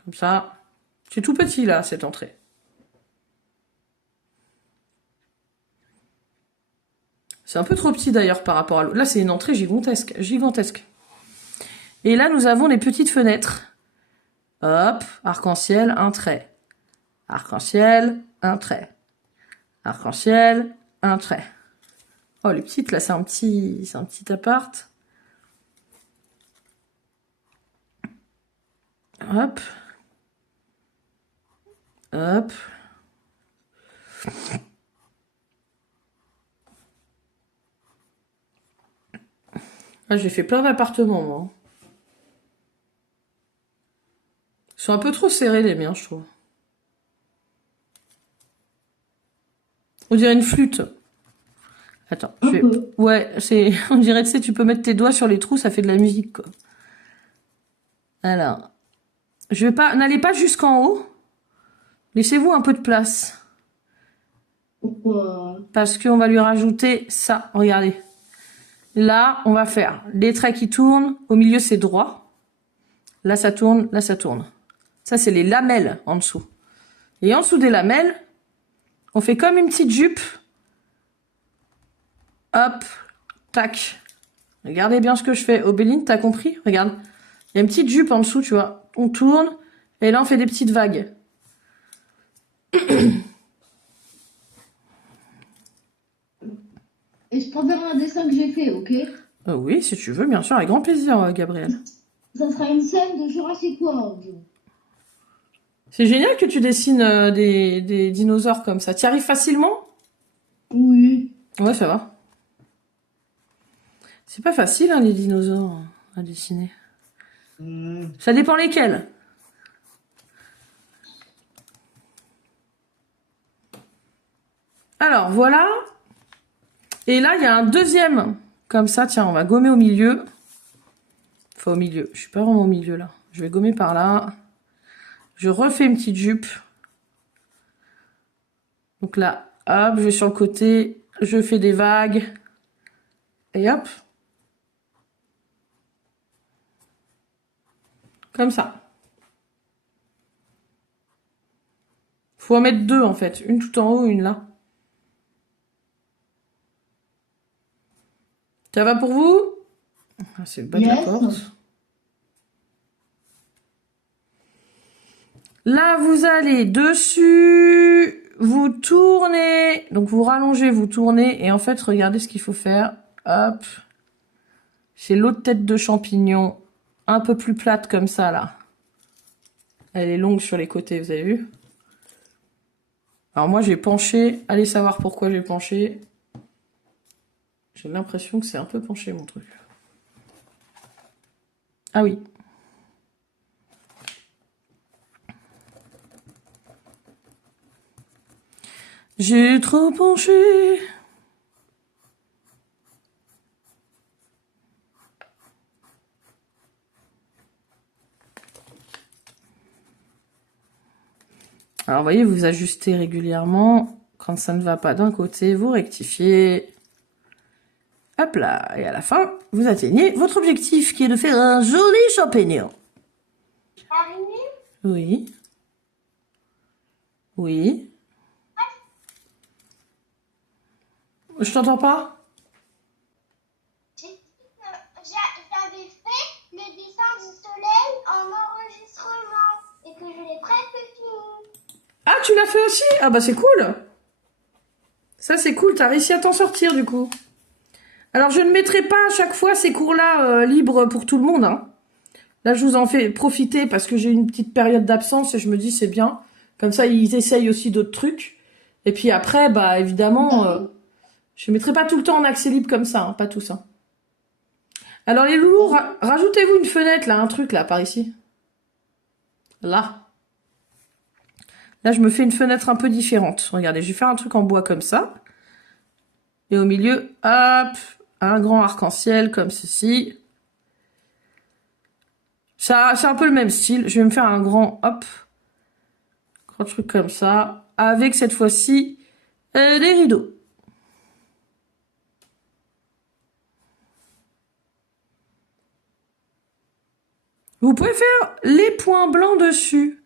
Comme ça. C'est tout petit, là, cette entrée. C'est un peu trop petit, d'ailleurs, par rapport à l'autre. Là, c'est une entrée gigantesque. Gigantesque. Et là, nous avons les petites fenêtres. Hop, arc-en-ciel, un trait. Arc-en-ciel, un trait. Arc-en-ciel, un trait. Oh, les petites, là, c'est un petit appart. Hop. Hop. Ah, j'ai fait plein d'appartements, moi. Ils sont un peu trop serrés, les miens, je trouve. On dirait une flûte. Attends, je vais... Ouais, c'est... On dirait, tu sais, tu peux mettre tes doigts sur les trous, ça fait de la musique, quoi. Alors... Je vais pas... N'allez pas jusqu'en haut. Laissez-vous un peu de place. Pourquoi? Parce qu'on va lui rajouter ça. Regardez. Là, on va faire les traits qui tournent. Au milieu, c'est droit. Là, ça tourne. Là, ça tourne. Ça, c'est les lamelles en dessous. Et en dessous des lamelles, on fait comme une petite jupe. Hop. Tac. Regardez bien ce que je fais. Obéline, t'as compris? Regarde. Il y a une petite jupe en dessous, tu vois. On tourne. Et là, on fait des petites vagues. Et je t'enverrai un dessin que j'ai fait, ok? Oui, si tu veux, bien sûr, avec grand plaisir, Gabriel. Ça sera une scène de Jurassic World. C'est génial que tu dessines des dinosaures comme ça. Tu y arrives facilement? Oui. Ouais, ça va. C'est pas facile, hein, les dinosaures à dessiner. Ça dépend lesquels. Alors, voilà. Et là, il y a un deuxième. Comme ça, tiens, on va gommer au milieu. Enfin, au milieu. Je suis pas vraiment au milieu, là. Je vais gommer par là. Je refais une petite jupe. Donc là, hop, je vais sur le côté. Je fais des vagues. Et hop. Comme ça. Faut en mettre deux, en fait. Une tout en haut, une là. Ça va pour vous? Ah, c'est le bas de la porte. Là, vous allez dessus, vous tournez, donc vous rallongez, vous tournez, et en fait, regardez ce qu'il faut faire. Hop. C'est l'autre tête de champignon, un peu plus plate comme ça, là. Elle est longue sur les côtés, vous avez vu? Alors moi, j'ai penché. Allez savoir pourquoi j'ai penché. J'ai l'impression que c'est un peu penché, mon truc. Ah oui. J'ai trop penché. Alors, vous voyez, vous ajustez régulièrement. Quand ça ne va pas d'un côté, vous rectifiez. Hop là. Et à la fin, vous atteignez votre objectif qui est de faire un joli champignon. Oui. Oui. Je t'entends pas? J'avais fait le dessin du soleil en enregistrement et que je l'ai presque fini. Ah, tu l'as fait aussi? Ah bah c'est cool. Ça c'est cool, t'as réussi à t'en sortir du coup. Alors je ne mettrai pas à chaque fois ces cours-là libres pour tout le monde. Hein. Là je vous en fais profiter parce que j'ai une petite période d'absence et je me dis c'est bien. Comme ça ils essayent aussi d'autres trucs. Et puis après, bah évidemment, je ne mettrai pas tout le temps en accès libre comme ça, hein, pas tout ça. Alors les loulous, rajoutez-vous une fenêtre là, un truc là, par ici. Là. Là, je me fais une fenêtre un peu différente. Regardez, je vais faire un truc en bois comme ça. Et au milieu, hop, un grand arc-en-ciel comme ceci. Ça, c'est un peu le même style. Je vais me faire un grand, hop, grand truc comme ça. Avec cette fois-ci, des rideaux. Vous pouvez faire les points blancs dessus.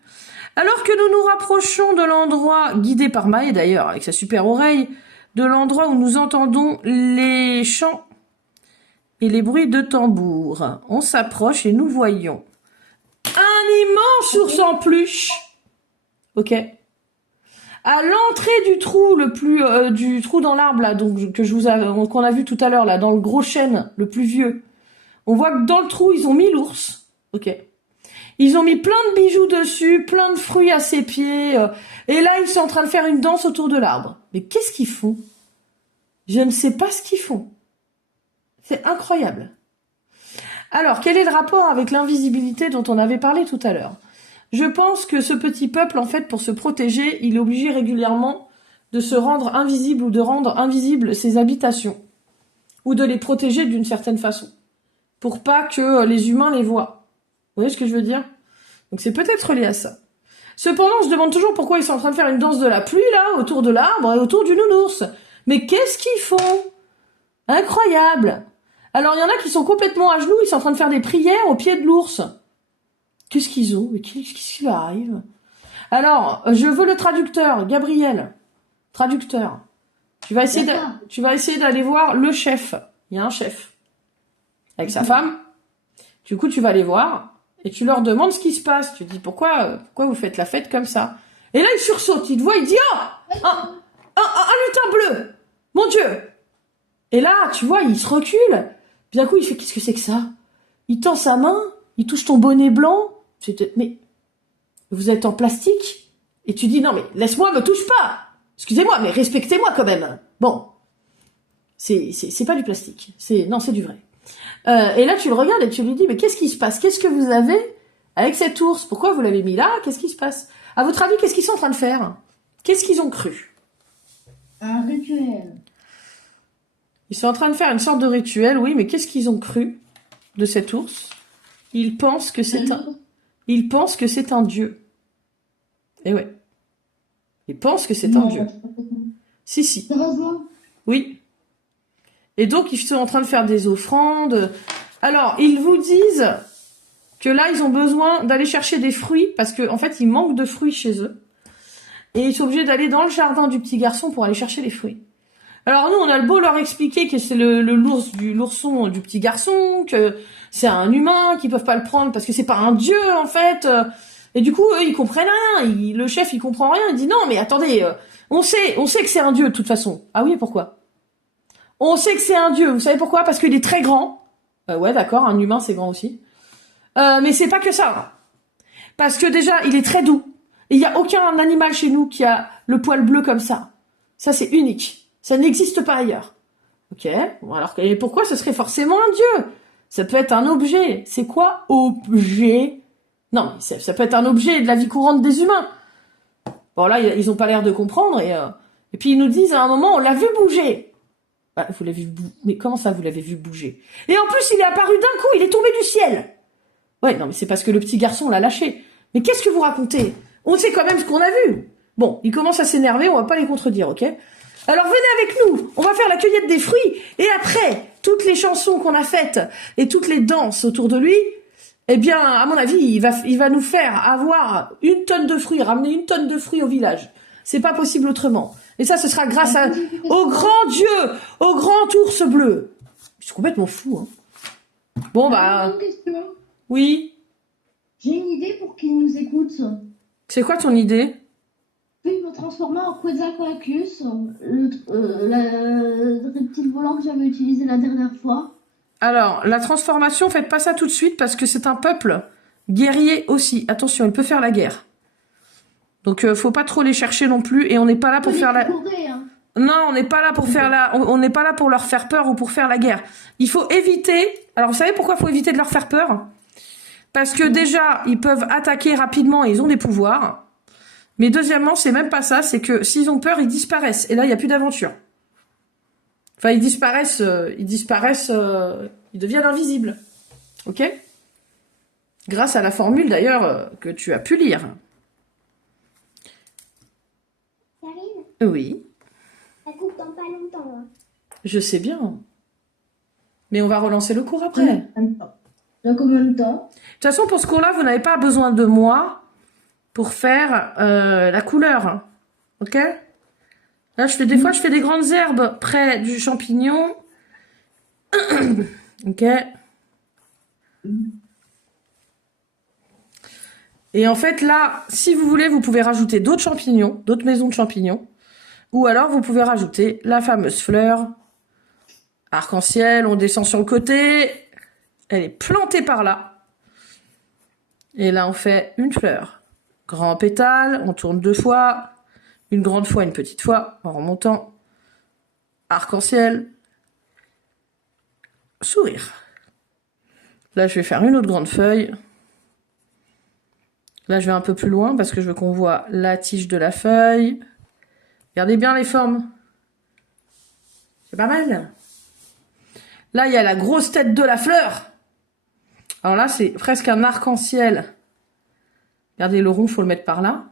Alors que nous nous rapprochons de l'endroit, guidé par Maë d'ailleurs, avec sa super oreille, de l'endroit où nous entendons les chants et les bruits de tambour. On s'approche et nous voyons un immense ours en peluche. Ok. À l'entrée du trou du trou dans l'arbre là, donc qu'on a vu tout à l'heure là, dans le gros chêne, le plus vieux, on voit que dans le trou ils ont mis l'ours. Ok. Ils ont mis plein de bijoux dessus, plein de fruits à ses pieds, et là ils sont en train de faire une danse autour de l'arbre. Mais qu'est-ce qu'ils font? Je ne sais pas ce qu'ils font. C'est incroyable. Alors, quel est le rapport avec l'invisibilité dont on avait parlé tout à l'heure? Je pense que ce petit peuple, en fait, pour se protéger, il est obligé régulièrement de se rendre invisible ou de rendre invisibles ses habitations, ou de les protéger d'une certaine façon, pour pas que les humains les voient. Vous voyez ce que je veux dire? Donc c'est peut-être lié à ça. Cependant, on se demande toujours pourquoi ils sont en train de faire une danse de la pluie, là, autour de l'arbre et autour du nounours. Mais qu'est-ce qu'ils font? Incroyable! Alors, il y en a qui sont complètement à genoux, ils sont en train de faire des prières au pied de l'ours. Qu'est-ce qu'ils ont? Mais qu'est-ce qui leur arrive? Alors, je veux le traducteur, Gabriel. Traducteur. Tu vas essayer d'aller voir le chef. Il y a un chef. Avec sa femme. Du coup, tu vas les voir. Et tu leur demandes ce qui se passe. Tu dis, pourquoi vous faites la fête comme ça? Et là, il sursaute. Il te voit, il dit, oh! Un lutin bleu! Mon Dieu! Et là, tu vois, il se recule. Puis d'un coup, il fait, qu'est-ce que c'est que ça? Il tend sa main, il touche ton bonnet blanc. Mais, vous êtes en plastique? Et tu dis, non, mais laisse-moi, me touche pas! Excusez-moi, mais respectez-moi quand même. Bon. C'est pas du plastique. Non, c'est du vrai. Et là, tu le regardes et tu lui dis, mais qu'est-ce qui se passe? Qu'est-ce que vous avez avec cet ours? Pourquoi vous l'avez mis là? Qu'est-ce qui se passe? À votre avis, qu'est-ce qu'ils sont en train de faire? Qu'est-ce qu'ils ont cru? Un rituel. Ils sont en train de faire une sorte de rituel, oui, mais qu'est-ce qu'ils ont cru de cet ours? Ils pensent que c'est un dieu. Et ouais. Ils pensent que c'est un dieu. Si. Sérieusement? Oui. Et donc, ils sont en train de faire des offrandes. Alors, ils vous disent que là, ils ont besoin d'aller chercher des fruits, parce qu'en fait, il manque de fruits chez eux. Et ils sont obligés d'aller dans le jardin du petit garçon pour aller chercher les fruits. Alors nous, on a le beau leur expliquer que c'est l'ourson du petit garçon, que c'est un humain, qu'ils peuvent pas le prendre parce que c'est pas un dieu, en fait. Et du coup, eux, ils comprennent rien. Le chef, il comprend rien. Il dit, non, mais attendez, on sait que c'est un dieu, de toute façon. Ah oui, pourquoi? On sait que c'est un dieu. Vous savez pourquoi? Parce qu'il est très grand. Ouais, d'accord, un humain, c'est grand aussi. Mais c'est pas que ça. Parce que déjà, il est très doux. Et il y a aucun animal chez nous qui a le poil bleu comme ça. Ça, c'est unique. Ça n'existe pas ailleurs. Ok. Bon, alors, pourquoi ce serait forcément un dieu? Ça peut être un objet. C'est quoi, objet? Non, mais ça peut être un objet de la vie courante des humains. Bon, là, ils ont pas l'air de comprendre. Et puis, ils nous disent, à un moment, on l'a vu bouger. Bah, vous l'avez vu bouger. Mais comment ça, vous l'avez vu bouger? Et en plus, il est apparu d'un coup. Il est tombé du ciel. Ouais, non, mais c'est parce que le petit garçon l'a lâché. Mais qu'est-ce que vous racontez? On sait quand même ce qu'on a vu. Bon, ils commencent à s'énerver, on va pas les contredire, ok? Alors venez avec nous, on va faire la cueillette des fruits, et après, toutes les chansons qu'on a faites, et toutes les danses autour de lui, eh bien, à mon avis, il va nous faire avoir 1 tonne de fruits, ramener 1 tonne de fruits au village. C'est pas possible autrement. Et ça, ce sera grâce au grand Dieu, au grand ours bleu. Je suis complètement fou, hein. Bon, bah... Une question. Oui. J'ai une idée pour qu'ils nous écoutent. C'est quoi ton idée? Puis me transformer en Quetzalcoatlus, le reptile volant que j'avais utilisé la dernière fois. Alors, la transformation, faites pas ça tout de suite parce que c'est un peuple guerrier aussi. Attention, il peut faire la guerre. Donc, faut pas trop les chercher non plus et on n'est pas là pour faire la... Non, on n'est pas là pour faire on n'est pas là pour leur faire peur ou pour faire la guerre. Il faut éviter... Alors, vous savez pourquoi il faut éviter de leur faire peur? Parce que déjà, ils peuvent attaquer rapidement et ils ont des pouvoirs. Mais deuxièmement, c'est même pas ça, c'est que s'ils ont peur, ils disparaissent. Et là, il n'y a plus d'aventure. Enfin, ils disparaissent, ils deviennent invisibles. Ok? Grâce à la formule, d'ailleurs, que tu as pu lire. Karine, Oui, ça coupe dans pas longtemps. Hein. je sais bien. Mais on va relancer le cours après. Dans combien de temps? De toute façon, pour ce cours-là, vous n'avez pas besoin de moi pour faire la couleur. Ok? Là, des fois, je fais des grandes herbes près du champignon. Ok? Et en fait, là, si vous voulez, vous pouvez rajouter d'autres champignons, d'autres maisons de champignons. Ou alors, vous pouvez rajouter la fameuse fleur arc-en-ciel. On descend sur le côté. Elle est plantée par là. Et là, on fait une fleur. Grand pétale, on tourne 2 fois. Une grande fois, une petite fois, en remontant. Arc-en-ciel. Sourire. Là, je vais faire une autre grande feuille. Là, je vais un peu plus loin parce que je veux qu'on voit la tige de la feuille. Regardez bien les formes. C'est pas mal. Là, il y a la grosse tête de la fleur. Alors là, c'est presque un arc-en-ciel. Regardez, le rond, faut le mettre par là.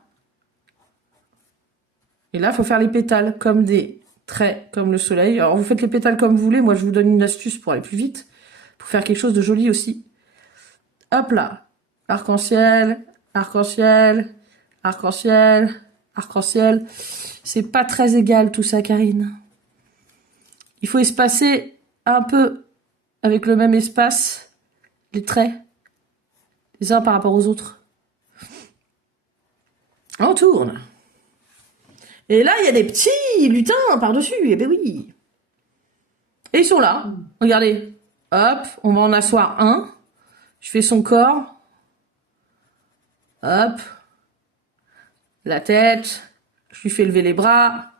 Et là, il faut faire les pétales comme des traits, comme le soleil. Alors, vous faites les pétales comme vous voulez. Moi, je vous donne une astuce pour aller plus vite. Pour faire quelque chose de joli aussi. Hop là. Arc-en-ciel, arc-en-ciel, arc-en-ciel, arc-en-ciel. C'est pas très égal tout ça, Karine. Il faut espacer un peu avec le même espace les traits, les uns par rapport aux autres. On tourne. Et là, il y a des petits lutins par-dessus. Eh ben oui. Et ils sont là. Regardez. Hop, on va en asseoir un. Je fais son corps. Hop. La tête. Je lui fais lever les bras.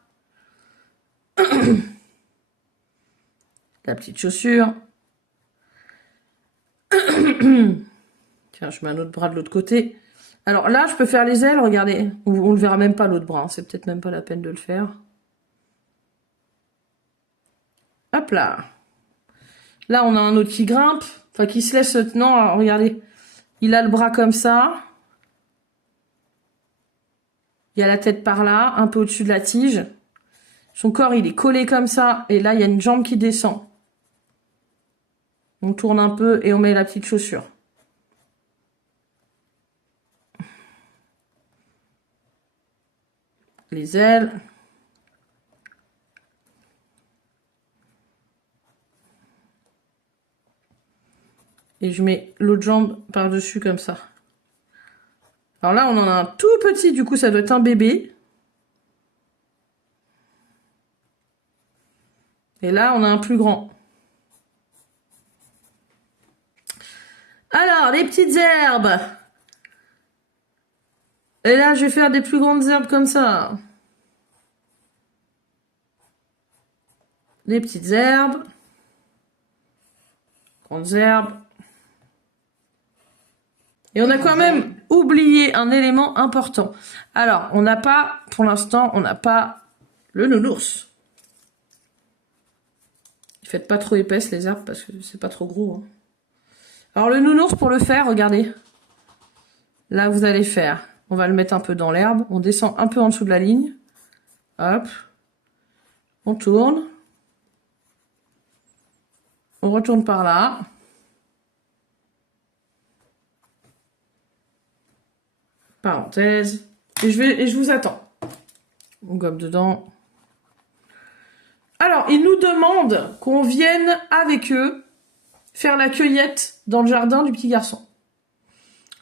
La petite chaussure. Tiens, je mets un autre bras de l'autre côté. Alors là, je peux faire les ailes, regardez. On le verra même pas l'autre bras, hein. C'est peut-être même pas la peine de le faire. Hop là. Là, on a un autre qui grimpe. Enfin, qui se laisse... Non, alors, regardez. Il a le bras comme ça. Il y a la tête par là, un peu au-dessus de la tige. Son corps, il est collé comme ça. Et là, il y a une jambe qui descend. On tourne un peu et on met la petite chaussure. Les ailes. Et je mets l'autre jambe par-dessus comme ça. Alors là, on en a un tout petit, du coup, ça doit être un bébé. Et là, on a un plus grand. Alors, les petites herbes. Et là, je vais faire des plus grandes herbes comme ça. Des petites herbes. Grandes herbes. Et on a quand même oublié un élément important. Alors, on n'a pas, pour l'instant, on n'a pas le nounours. Faites pas trop épaisse les herbes parce que c'est pas trop gros. Hein. Alors le nounours, pour le faire, regardez. Là, vous allez faire, on va le mettre un peu dans l'herbe. On descend un peu en dessous de la ligne. Hop. On tourne. On retourne par là. Parenthèse. Et je vous attends. On gobe dedans. Alors, ils nous demandent qu'on vienne avec eux faire la cueillette dans le jardin du petit garçon.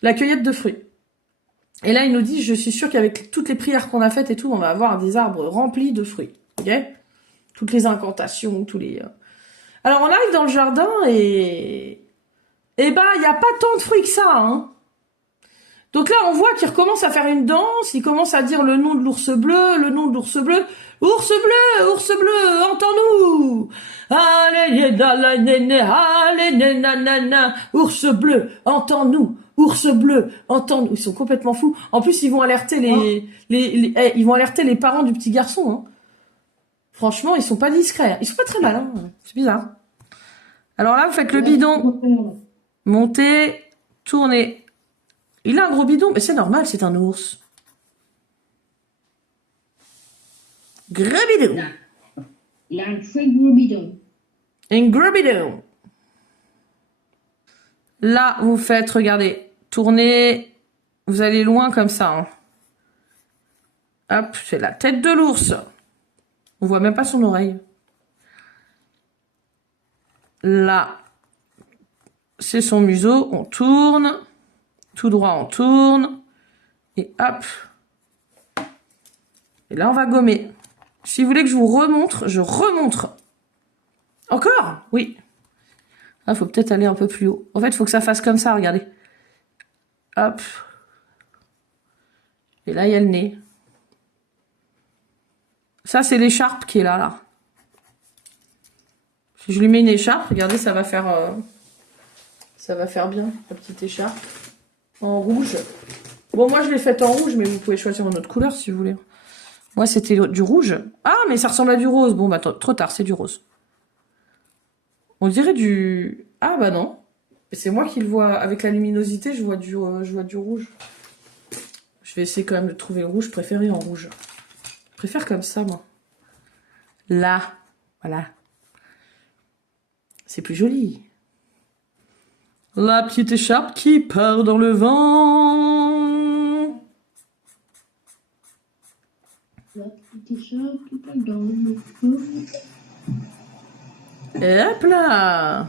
La cueillette de fruits. Et là, ils nous disent, je suis sûre qu'avec toutes les prières qu'on a faites et tout, on va avoir des arbres remplis de fruits. Ok ? Toutes les incantations, tous les... Alors, on arrive dans le jardin et... Eh ben, il n'y a pas tant de fruits que ça, hein. Donc là, on voit qu'il recommence à faire une danse, il commence à dire le nom de l'ours bleu, le nom de l'ours bleu. Ours bleu, entends-nous. Allez, allez, nanana, ours bleu, entends-nous. Ours bleu, entends-nous. Ils sont complètement fous. En plus, ils vont alerter ils vont alerter les parents du petit garçon, hein. Franchement, ils sont pas discrets. Ils sont pas très malins. C'est bizarre. Alors là, vous faites le bidon. Montez, tournez. Il a un gros bidon, mais c'est normal, c'est un ours. Gros bidon. Il a un très gros bidon. Un gros bidon. Là, vous faites, regardez, tournez. Vous allez loin comme ça. Hein. Hop, c'est la tête de l'ours. On voit même pas son oreille. Là, c'est son museau. On tourne. Tout droit, on tourne. Et hop. Et là, on va gommer. Si vous voulez que je vous remontre, je remontre. Encore? Oui. Ah, faut peut-être aller un peu plus haut. En fait, il faut que ça fasse comme ça, regardez. Hop. Et là, il y a le nez. Ça, c'est l'écharpe qui est là, là. Si je lui mets une écharpe, regardez, ça va faire bien, la petite écharpe. En rouge. Bon, moi, je l'ai faite en rouge, mais vous pouvez choisir une autre couleur, si vous voulez. Moi, c'était du rouge. Ah, mais ça ressemble à du rose. Bon, bah, trop tard, c'est du rose. On dirait du... Ah, bah non. C'est moi qui le vois. Avec la luminosité, je vois du rouge. Je vais essayer quand même de trouver le rouge préféré en rouge. Je préfère comme ça, moi. Là. Voilà. C'est plus joli. La petite écharpe qui part dans le vent. La petite écharpe qui part dans le feu. Et hop là.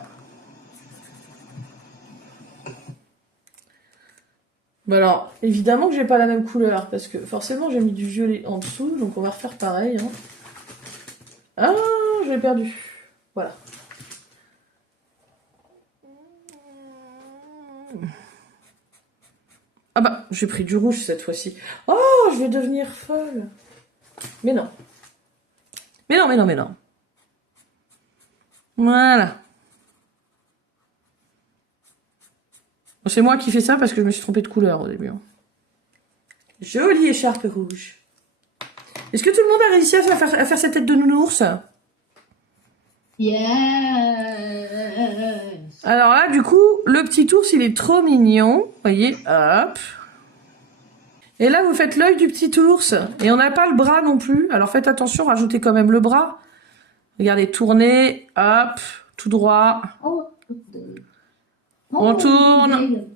Bah alors, évidemment que j'ai pas la même couleur, parce que forcément j'ai mis du violet en dessous, donc on va refaire pareil. Hein. Ah, je l'ai perdu. Voilà. Ah bah, j'ai pris du rouge cette fois-ci. Oh, je vais devenir folle. Mais non. Mais non, mais non, mais non. Voilà. C'est moi qui fais ça parce que je me suis trompée de couleur au début. Jolie écharpe rouge. Est-ce que tout le monde a réussi à faire sa tête de nounours? Yes. Alors là, du coup, le petit ours, il est trop mignon. Vous voyez, hop. Et là, vous faites l'œil du petit ours. Et on n'a pas le bras non plus. Alors faites attention, rajoutez quand même le bras. Regardez, tournez, hop, tout droit. Oh. On tourne.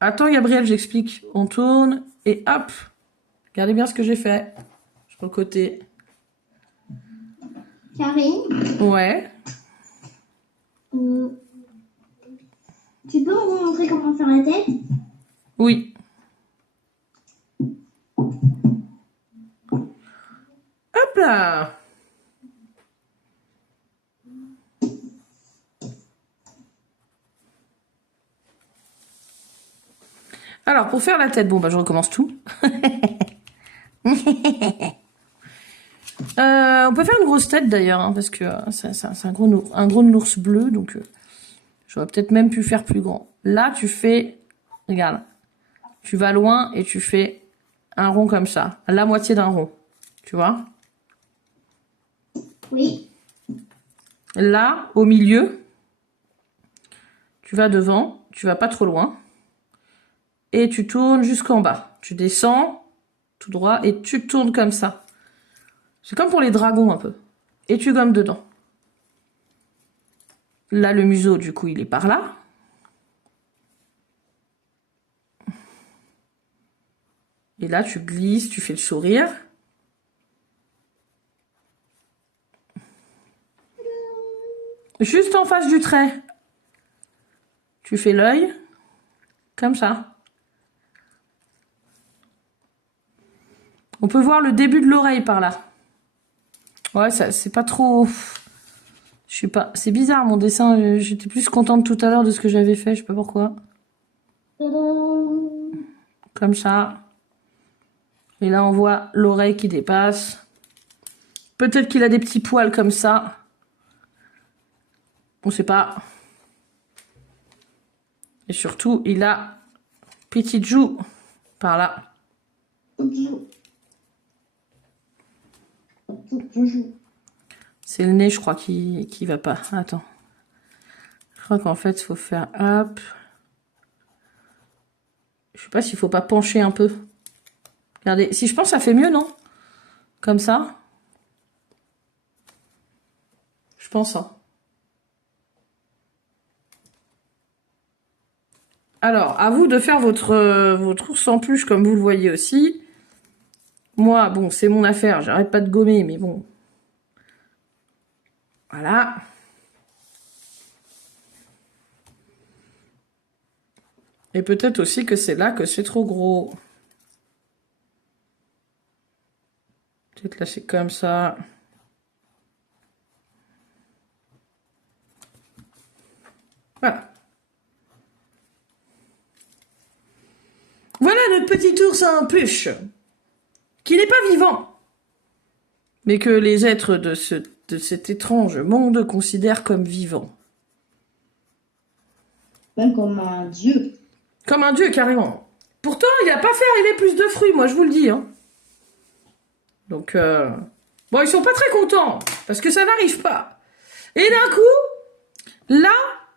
Attends, Gabriel, j'explique. On tourne et hop. Regardez bien ce que j'ai fait. Sur le côté. Karine, Ouais. tu peux me montrer comment faire la tête? Oui. Hop là. Alors, pour faire la tête, bon, bah, je recommence tout. On peut faire une grosse tête d'ailleurs, hein, parce que c'est un gros ours bleu, donc j'aurais peut-être même pu faire plus grand. Là, tu fais, regarde, tu vas loin et tu fais un rond comme ça, la moitié d'un rond, tu vois. Oui. Là, au milieu, tu vas devant, tu vas pas trop loin, et tu tournes jusqu'en bas. Tu descends tout droit et tu tournes comme ça. C'est comme pour les dragons un peu. Et tu gommes dedans. Là, le museau, du coup, il est par là. Et là, tu glisses, tu fais le sourire. Juste en face du trait. Tu fais l'œil. Comme ça. On peut voir le début de l'oreille par là. Ouais, ça, c'est pas trop... Je sais pas. C'est bizarre, mon dessin. J'étais plus contente tout à l'heure de ce que j'avais fait. Je sais pas pourquoi. Comme ça. Et là, on voit l'oreille qui dépasse. Peut-être qu'il a des petits poils comme ça. On sait pas. Et surtout, il a petite joue par là. C'est le nez, je crois, qui va pas. Attends. Je crois qu'en fait, il faut faire hop. Je sais pas s'il faut pas pencher un peu. Regardez. Si je pense, ça fait mieux, non? Comme ça. Je pense, hein. Alors, à vous de faire votre ours en peluche comme vous le voyez aussi. Moi, bon, c'est mon affaire. J'arrête pas de gommer, mais bon. Voilà. Et peut-être aussi que c'est là que c'est trop gros. Peut-être là, c'est comme ça. Voilà. Voilà notre petit ours en peluche, qui n'est pas vivant, mais que les êtres de cet étrange monde considèrent comme vivant. Même comme un dieu. Comme un dieu, carrément. Pourtant, il n'a pas fait arriver plus de fruits, moi, je vous le dis. Hein. Donc, bon, ils sont pas très contents, parce que ça n'arrive pas. Et d'un coup, là,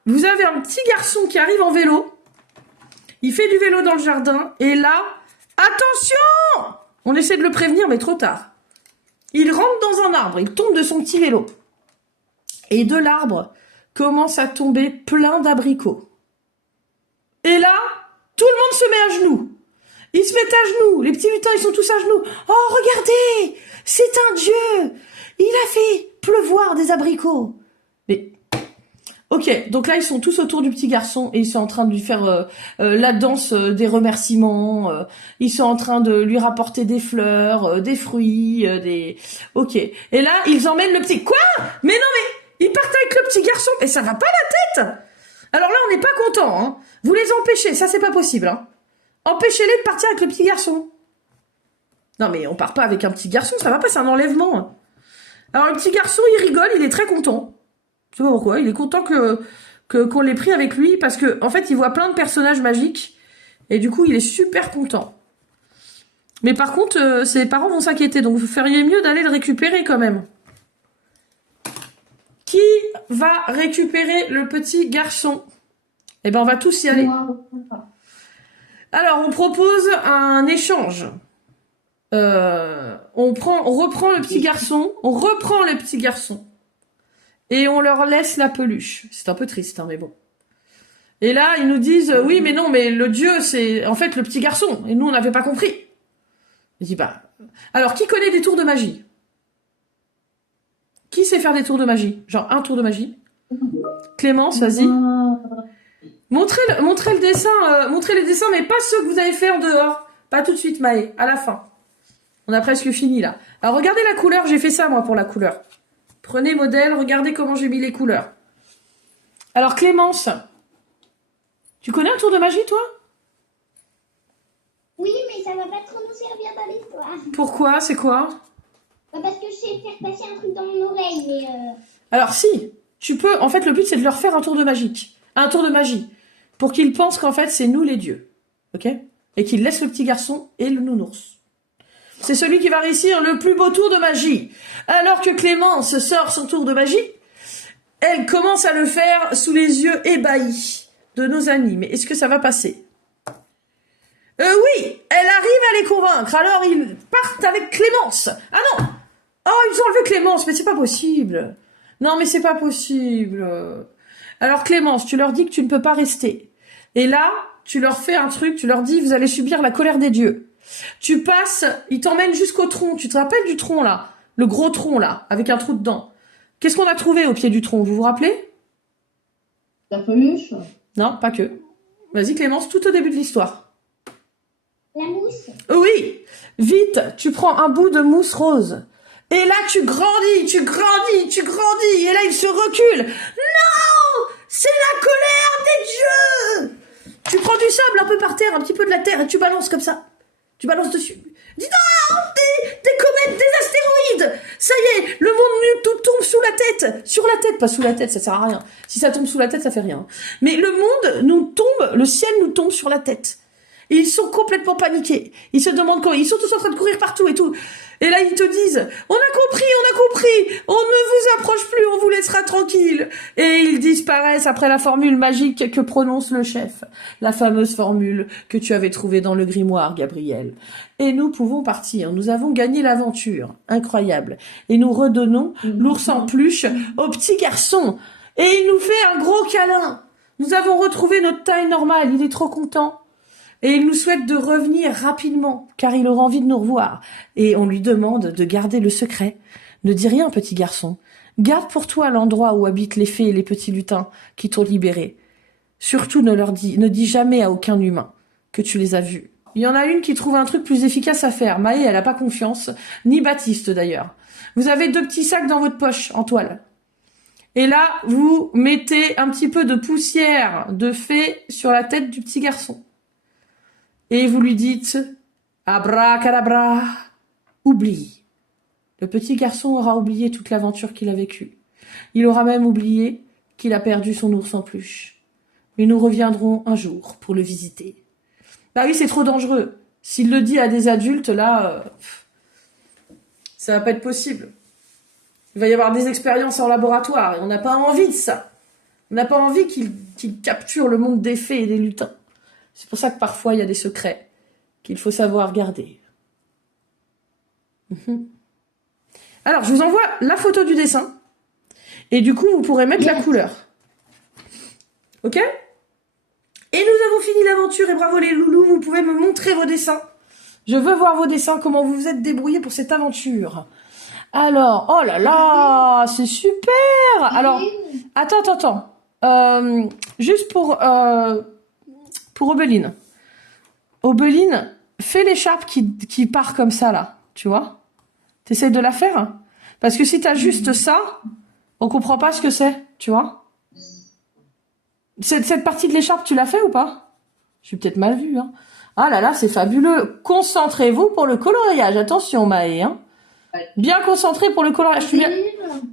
vous avez un petit garçon qui arrive en vélo. Il fait du vélo dans le jardin, et là, attention! On essaie de le prévenir, mais trop tard. Il rentre dans un arbre, il tombe de son petit vélo. Et de l'arbre commence à tomber plein d'abricots. Et là, tout le monde se met à genoux. Ils se mettent à genoux. Les petits lutins, ils sont tous à genoux. Oh, regardez! C'est un dieu! Il a fait pleuvoir des abricots. Mais, ok. Donc là, ils sont tous autour du petit garçon et ils sont en train de lui faire la danse des remerciements. Ils sont en train de lui rapporter des fleurs, des fruits, des... Ok. Et là, ils emmènent le petit... Quoi? Mais non, mais ils partent avec le petit garçon. Et ça va pas la tête! Alors là, on n'est pas content, hein. Vous les empêchez, ça c'est pas possible, hein. Empêchez-les de partir avec le petit garçon. Non mais on part pas avec un petit garçon, ça va pas, c'est un enlèvement. Hein. Alors le petit garçon, il rigole, il est très content. Je sais pas pourquoi, il est content qu'on l'ait pris avec lui, parce que en fait, il voit plein de personnages magiques, et du coup, il est super content. Mais par contre, ses parents vont s'inquiéter, donc vous feriez mieux d'aller le récupérer quand même. Qui va récupérer le petit garçon? Eh ben, on va tous y aller. Alors, on propose un échange. On reprend le petit garçon, on reprend le petit garçon. Et on leur laisse la peluche. C'est un peu triste, hein, mais bon. Et là, ils nous disent, oui, mais non, mais le dieu, c'est en fait le petit garçon. Et nous, on n'avait pas compris. Je dis, bah... Alors, qui connaît des tours de magie? Qui sait faire des tours de magie? Genre un tour de magie? Clémence, vas-y. Montrez le dessin, montrez les dessins, mais pas ceux que vous avez fait en dehors. Pas tout de suite, Maë, à la fin. On a presque fini, là. Alors, regardez la couleur, j'ai fait ça, moi, pour la couleur. Prenez modèle, regardez comment j'ai mis les couleurs. Alors, Clémence, tu connais un tour de magie, toi? Oui, mais ça va pas trop nous servir dans l'histoire. Pourquoi? C'est quoi? Bah, parce que je sais faire passer un truc dans mon oreille, mais... Alors, si, tu peux... En fait, le but, c'est de leur faire un tour de magie. Un tour de magie. Pour qu'ils pensent qu'en fait, c'est nous les dieux. Ok? Et qu'ils laissent le petit garçon et le nounours. C'est celui qui va réussir le plus beau tour de magie. Alors que Clémence sort son tour de magie, elle commence à le faire sous les yeux ébahis de nos amis. Mais est-ce que ça va passer? Oui, elle arrive à les convaincre. Alors ils partent avec Clémence. Ah non! Oh, ils ont enlevé Clémence, mais c'est pas possible. Non, mais c'est pas possible. Alors Clémence, tu leur dis que tu ne peux pas rester. Et là, tu leur fais un truc, tu leur dis, vous allez subir la colère des dieux. Tu passes, ils t'emmènent jusqu'au tronc. Tu te rappelles du tronc, là? Le gros tronc, là, avec un trou dedans. Qu'est-ce qu'on a trouvé au pied du tronc? Vous vous rappelez? La peluche? Non, pas que. Vas-y, Clémence, tout au début de l'histoire. La mousse. Oui! Vite, tu prends un bout de mousse rose. Et là, tu grandis, tu grandis, tu grandis. Et là, il se recule. Non! C'est la colère des dieux! Tu prends du sable un peu par terre, un petit peu de la terre, et tu balances comme ça. Tu balances dessus. Dis non! Des comètes, des astéroïdes! Ça y est, le monde tout tombe sous la tête. Sur la tête, pas sous la tête, ça sert à rien. Si ça tombe sous la tête, ça fait rien. Mais le monde nous tombe, le ciel nous tombe sur la tête. Et ils sont complètement paniqués. Ils se demandent comment. Ils sont tous en train de courir partout et tout. Et là, ils te disent, on a compris, on ne vous approche plus, on vous laissera tranquille. Et ils disparaissent après la formule magique que prononce le chef. La fameuse formule que tu avais trouvée dans le grimoire, Gabriel. Et nous pouvons partir. Nous avons gagné l'aventure. Incroyable. Et nous redonnons l'ours en peluche au petit garçon. Et il nous fait un gros câlin. Nous avons retrouvé notre taille normale. Il est trop content. Et il nous souhaite de revenir rapidement, car il aura envie de nous revoir. Et on lui demande de garder le secret. Ne dis rien, petit garçon. Garde pour toi l'endroit où habitent les fées et les petits lutins qui t'ont libéré. Surtout ne dis jamais à aucun humain que tu les as vus. il y en a une qui trouve un truc plus efficace à faire. Maë, elle a pas confiance, ni Baptiste d'ailleurs. Vous avez 2 petits sacs dans votre poche en toile. Et là, vous mettez un petit peu de poussière de fée sur la tête du petit garçon. Et vous lui dites abracadabra, oublie. Le petit garçon aura oublié toute l'aventure qu'il a vécue. Il aura même oublié qu'il a perdu son ours en peluche. Mais nous reviendrons un jour pour le visiter. Bah oui, c'est trop dangereux. S'il le dit à des adultes, là, ça va pas être possible. Il va y avoir des expériences en laboratoire et on n'a pas envie de ça. On n'a pas envie qu'il capture le monde des fées et des lutins. C'est pour ça que parfois il y a des secrets qu'il faut savoir garder. Alors, je vous envoie la photo du dessin et du coup, vous pourrez mettre la couleur. Ok ? Et nous avons fini l'aventure et bravo les loulous, vous pouvez me montrer vos dessins. Je veux voir vos dessins, comment vous vous êtes débrouillés pour cette aventure. Alors, oh là là, c'est super. Alors, attends. Juste pour Obeline. Obeline, fais l'écharpe qui part comme ça, là. Tu vois? T'essayes de la faire? Parce que si t'as juste ça, on comprend pas ce que c'est. Tu vois? Cette partie de l'écharpe, tu l'as fait ou pas? J'ai peut-être mal vu, hein. Ah là là, c'est fabuleux. Concentrez-vous pour le coloriage. Attention, Maë, hein. Bien concentré pour le coloriage.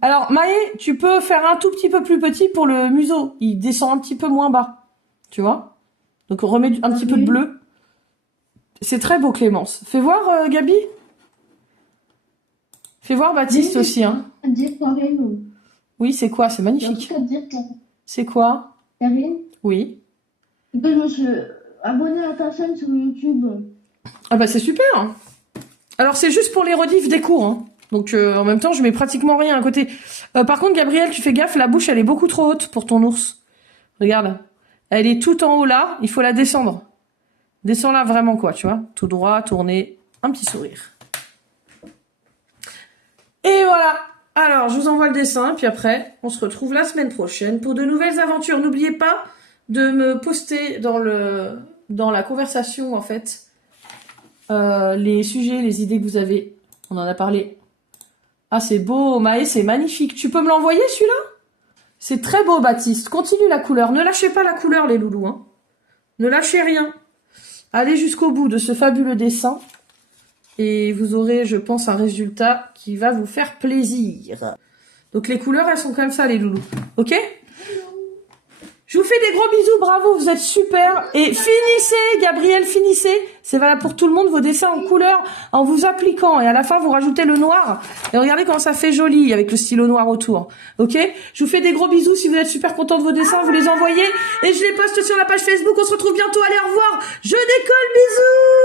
Alors, Maë, tu peux faire un tout petit peu plus petit pour le museau. Il descend un petit peu moins bas. Tu vois? Donc, on remet un petit peu de bleu. C'est très beau, Clémence. Fais voir, Gabi. Fais voir Baptiste aussi, hein. Oui, c'est quoi? C'est magnifique. C'est quoi? Oui. Je me suis abonnée à ta chaîne sur YouTube. Ah bah, c'est super, hein. Alors, c'est juste pour les rediffs des cours, hein. Donc, en même temps, je mets pratiquement rien à côté. Par contre, Gabriel, tu fais gaffe, la bouche, elle est beaucoup trop haute pour ton ours. Regarde. Elle est tout en haut là, il faut la descendre. Descends-la vraiment, quoi, tu vois. Tout droit, tourner, un petit sourire. Et voilà. Alors, je vous envoie le dessin, puis après, on se retrouve la semaine prochaine pour de nouvelles aventures. N'oubliez pas de me poster dans la conversation, en fait, les sujets, les idées que vous avez. On en a parlé. Ah, c'est beau, Maë, c'est magnifique. Tu peux me l'envoyer, celui-là? C'est très beau, Baptiste. Continue la couleur. Ne lâchez pas la couleur, les loulous, hein. Ne lâchez rien. Allez jusqu'au bout de ce fabuleux dessin. Et vous aurez, je pense, un résultat qui va vous faire plaisir. Donc, les couleurs, elles sont comme ça, les loulous. Ok? Je vous fais des gros bisous, bravo, vous êtes super. Et finissez, Gabriel, finissez. C'est valable pour tout le monde, vos dessins en couleur, en vous appliquant. Et à la fin, vous rajoutez le noir. Et regardez comment ça fait joli avec le stylo noir autour. Ok? Je vous fais des gros bisous. Si vous êtes super content de vos dessins, vous les envoyez. Et je les poste sur la page Facebook. On se retrouve bientôt. Allez, au revoir. Je décolle, bisous.